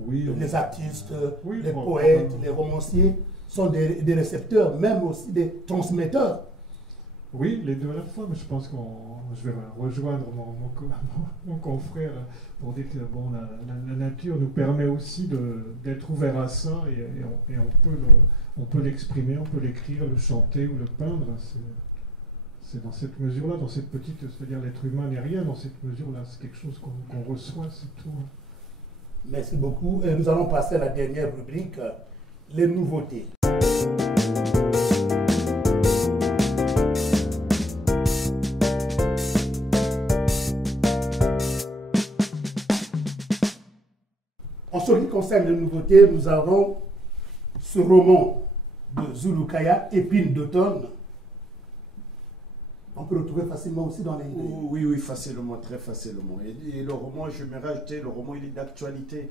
Oui, les artistes, oui, les poètes, les romanciers sont des récepteurs, même aussi des transmetteurs. Oui, les deux à la fois, mais je pense que je vais rejoindre mon confrère pour dire que bon, la nature nous permet aussi d'être ouvert à ça et on peut l'exprimer, on peut l'écrire, le chanter ou le peindre. C'est dans cette mesure-là, dans cette petite, c'est-à-dire l'être humain n'est rien dans cette mesure-là, c'est quelque chose qu'on reçoit, c'est tout. Merci beaucoup. Et nous allons passer à la dernière rubrique, les nouveautés. En ce qui concerne les nouveautés, nous avons ce roman de Zulu Kaya, Épine d'automne. On peut le trouver facilement aussi dans les... Oui, facilement, très facilement. Et le roman, je vais rajouter, le roman, il est d'actualité.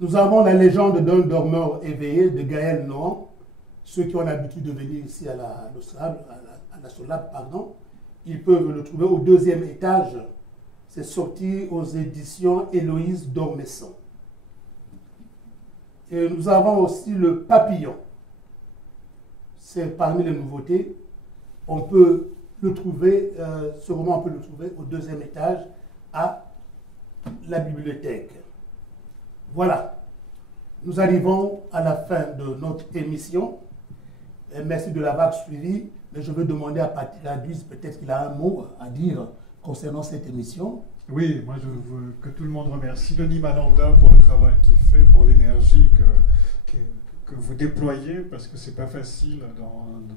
Nous avons la légende d'un dormeur éveillé de Gaël Nohan. Ceux qui ont l'habitude de venir ici à la Solab, ils peuvent le trouver au 2e étage. C'est sorti aux éditions Héloïse Dormesson. Et nous avons aussi le Papillon. C'est parmi les nouveautés. On peut le trouver, ce roman, on peut le trouver au 2e étage à la bibliothèque. Voilà. Nous arrivons à la fin de notre émission. Et merci de l'avoir suivi. Mais je veux demander à Patrick Aduise, peut-être qu'il a un mot à dire concernant cette émission. Oui, moi je veux que tout le monde remercie Denis Malanda pour le travail qu'il fait, pour l'énergie que vous déployez, parce que c'est pas facile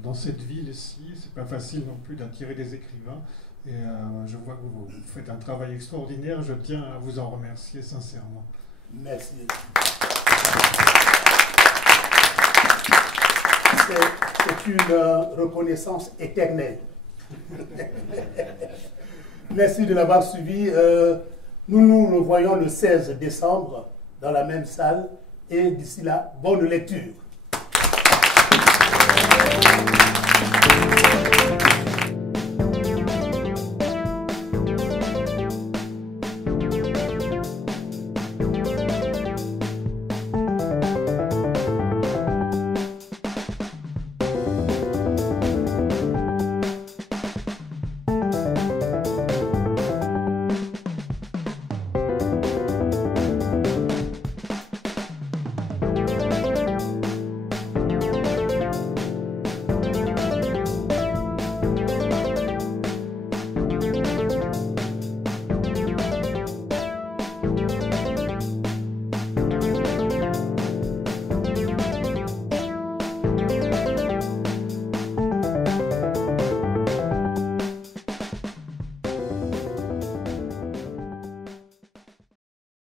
dans cette ville ici, c'est pas facile non plus d'attirer des écrivains. Et je vois que vous faites un travail extraordinaire, je tiens à vous en remercier sincèrement. Merci. C'est une reconnaissance éternelle. Merci de l'avoir suivi. Nous nous revoyons le 16 décembre dans la même salle. Et d'ici là, bonne lecture.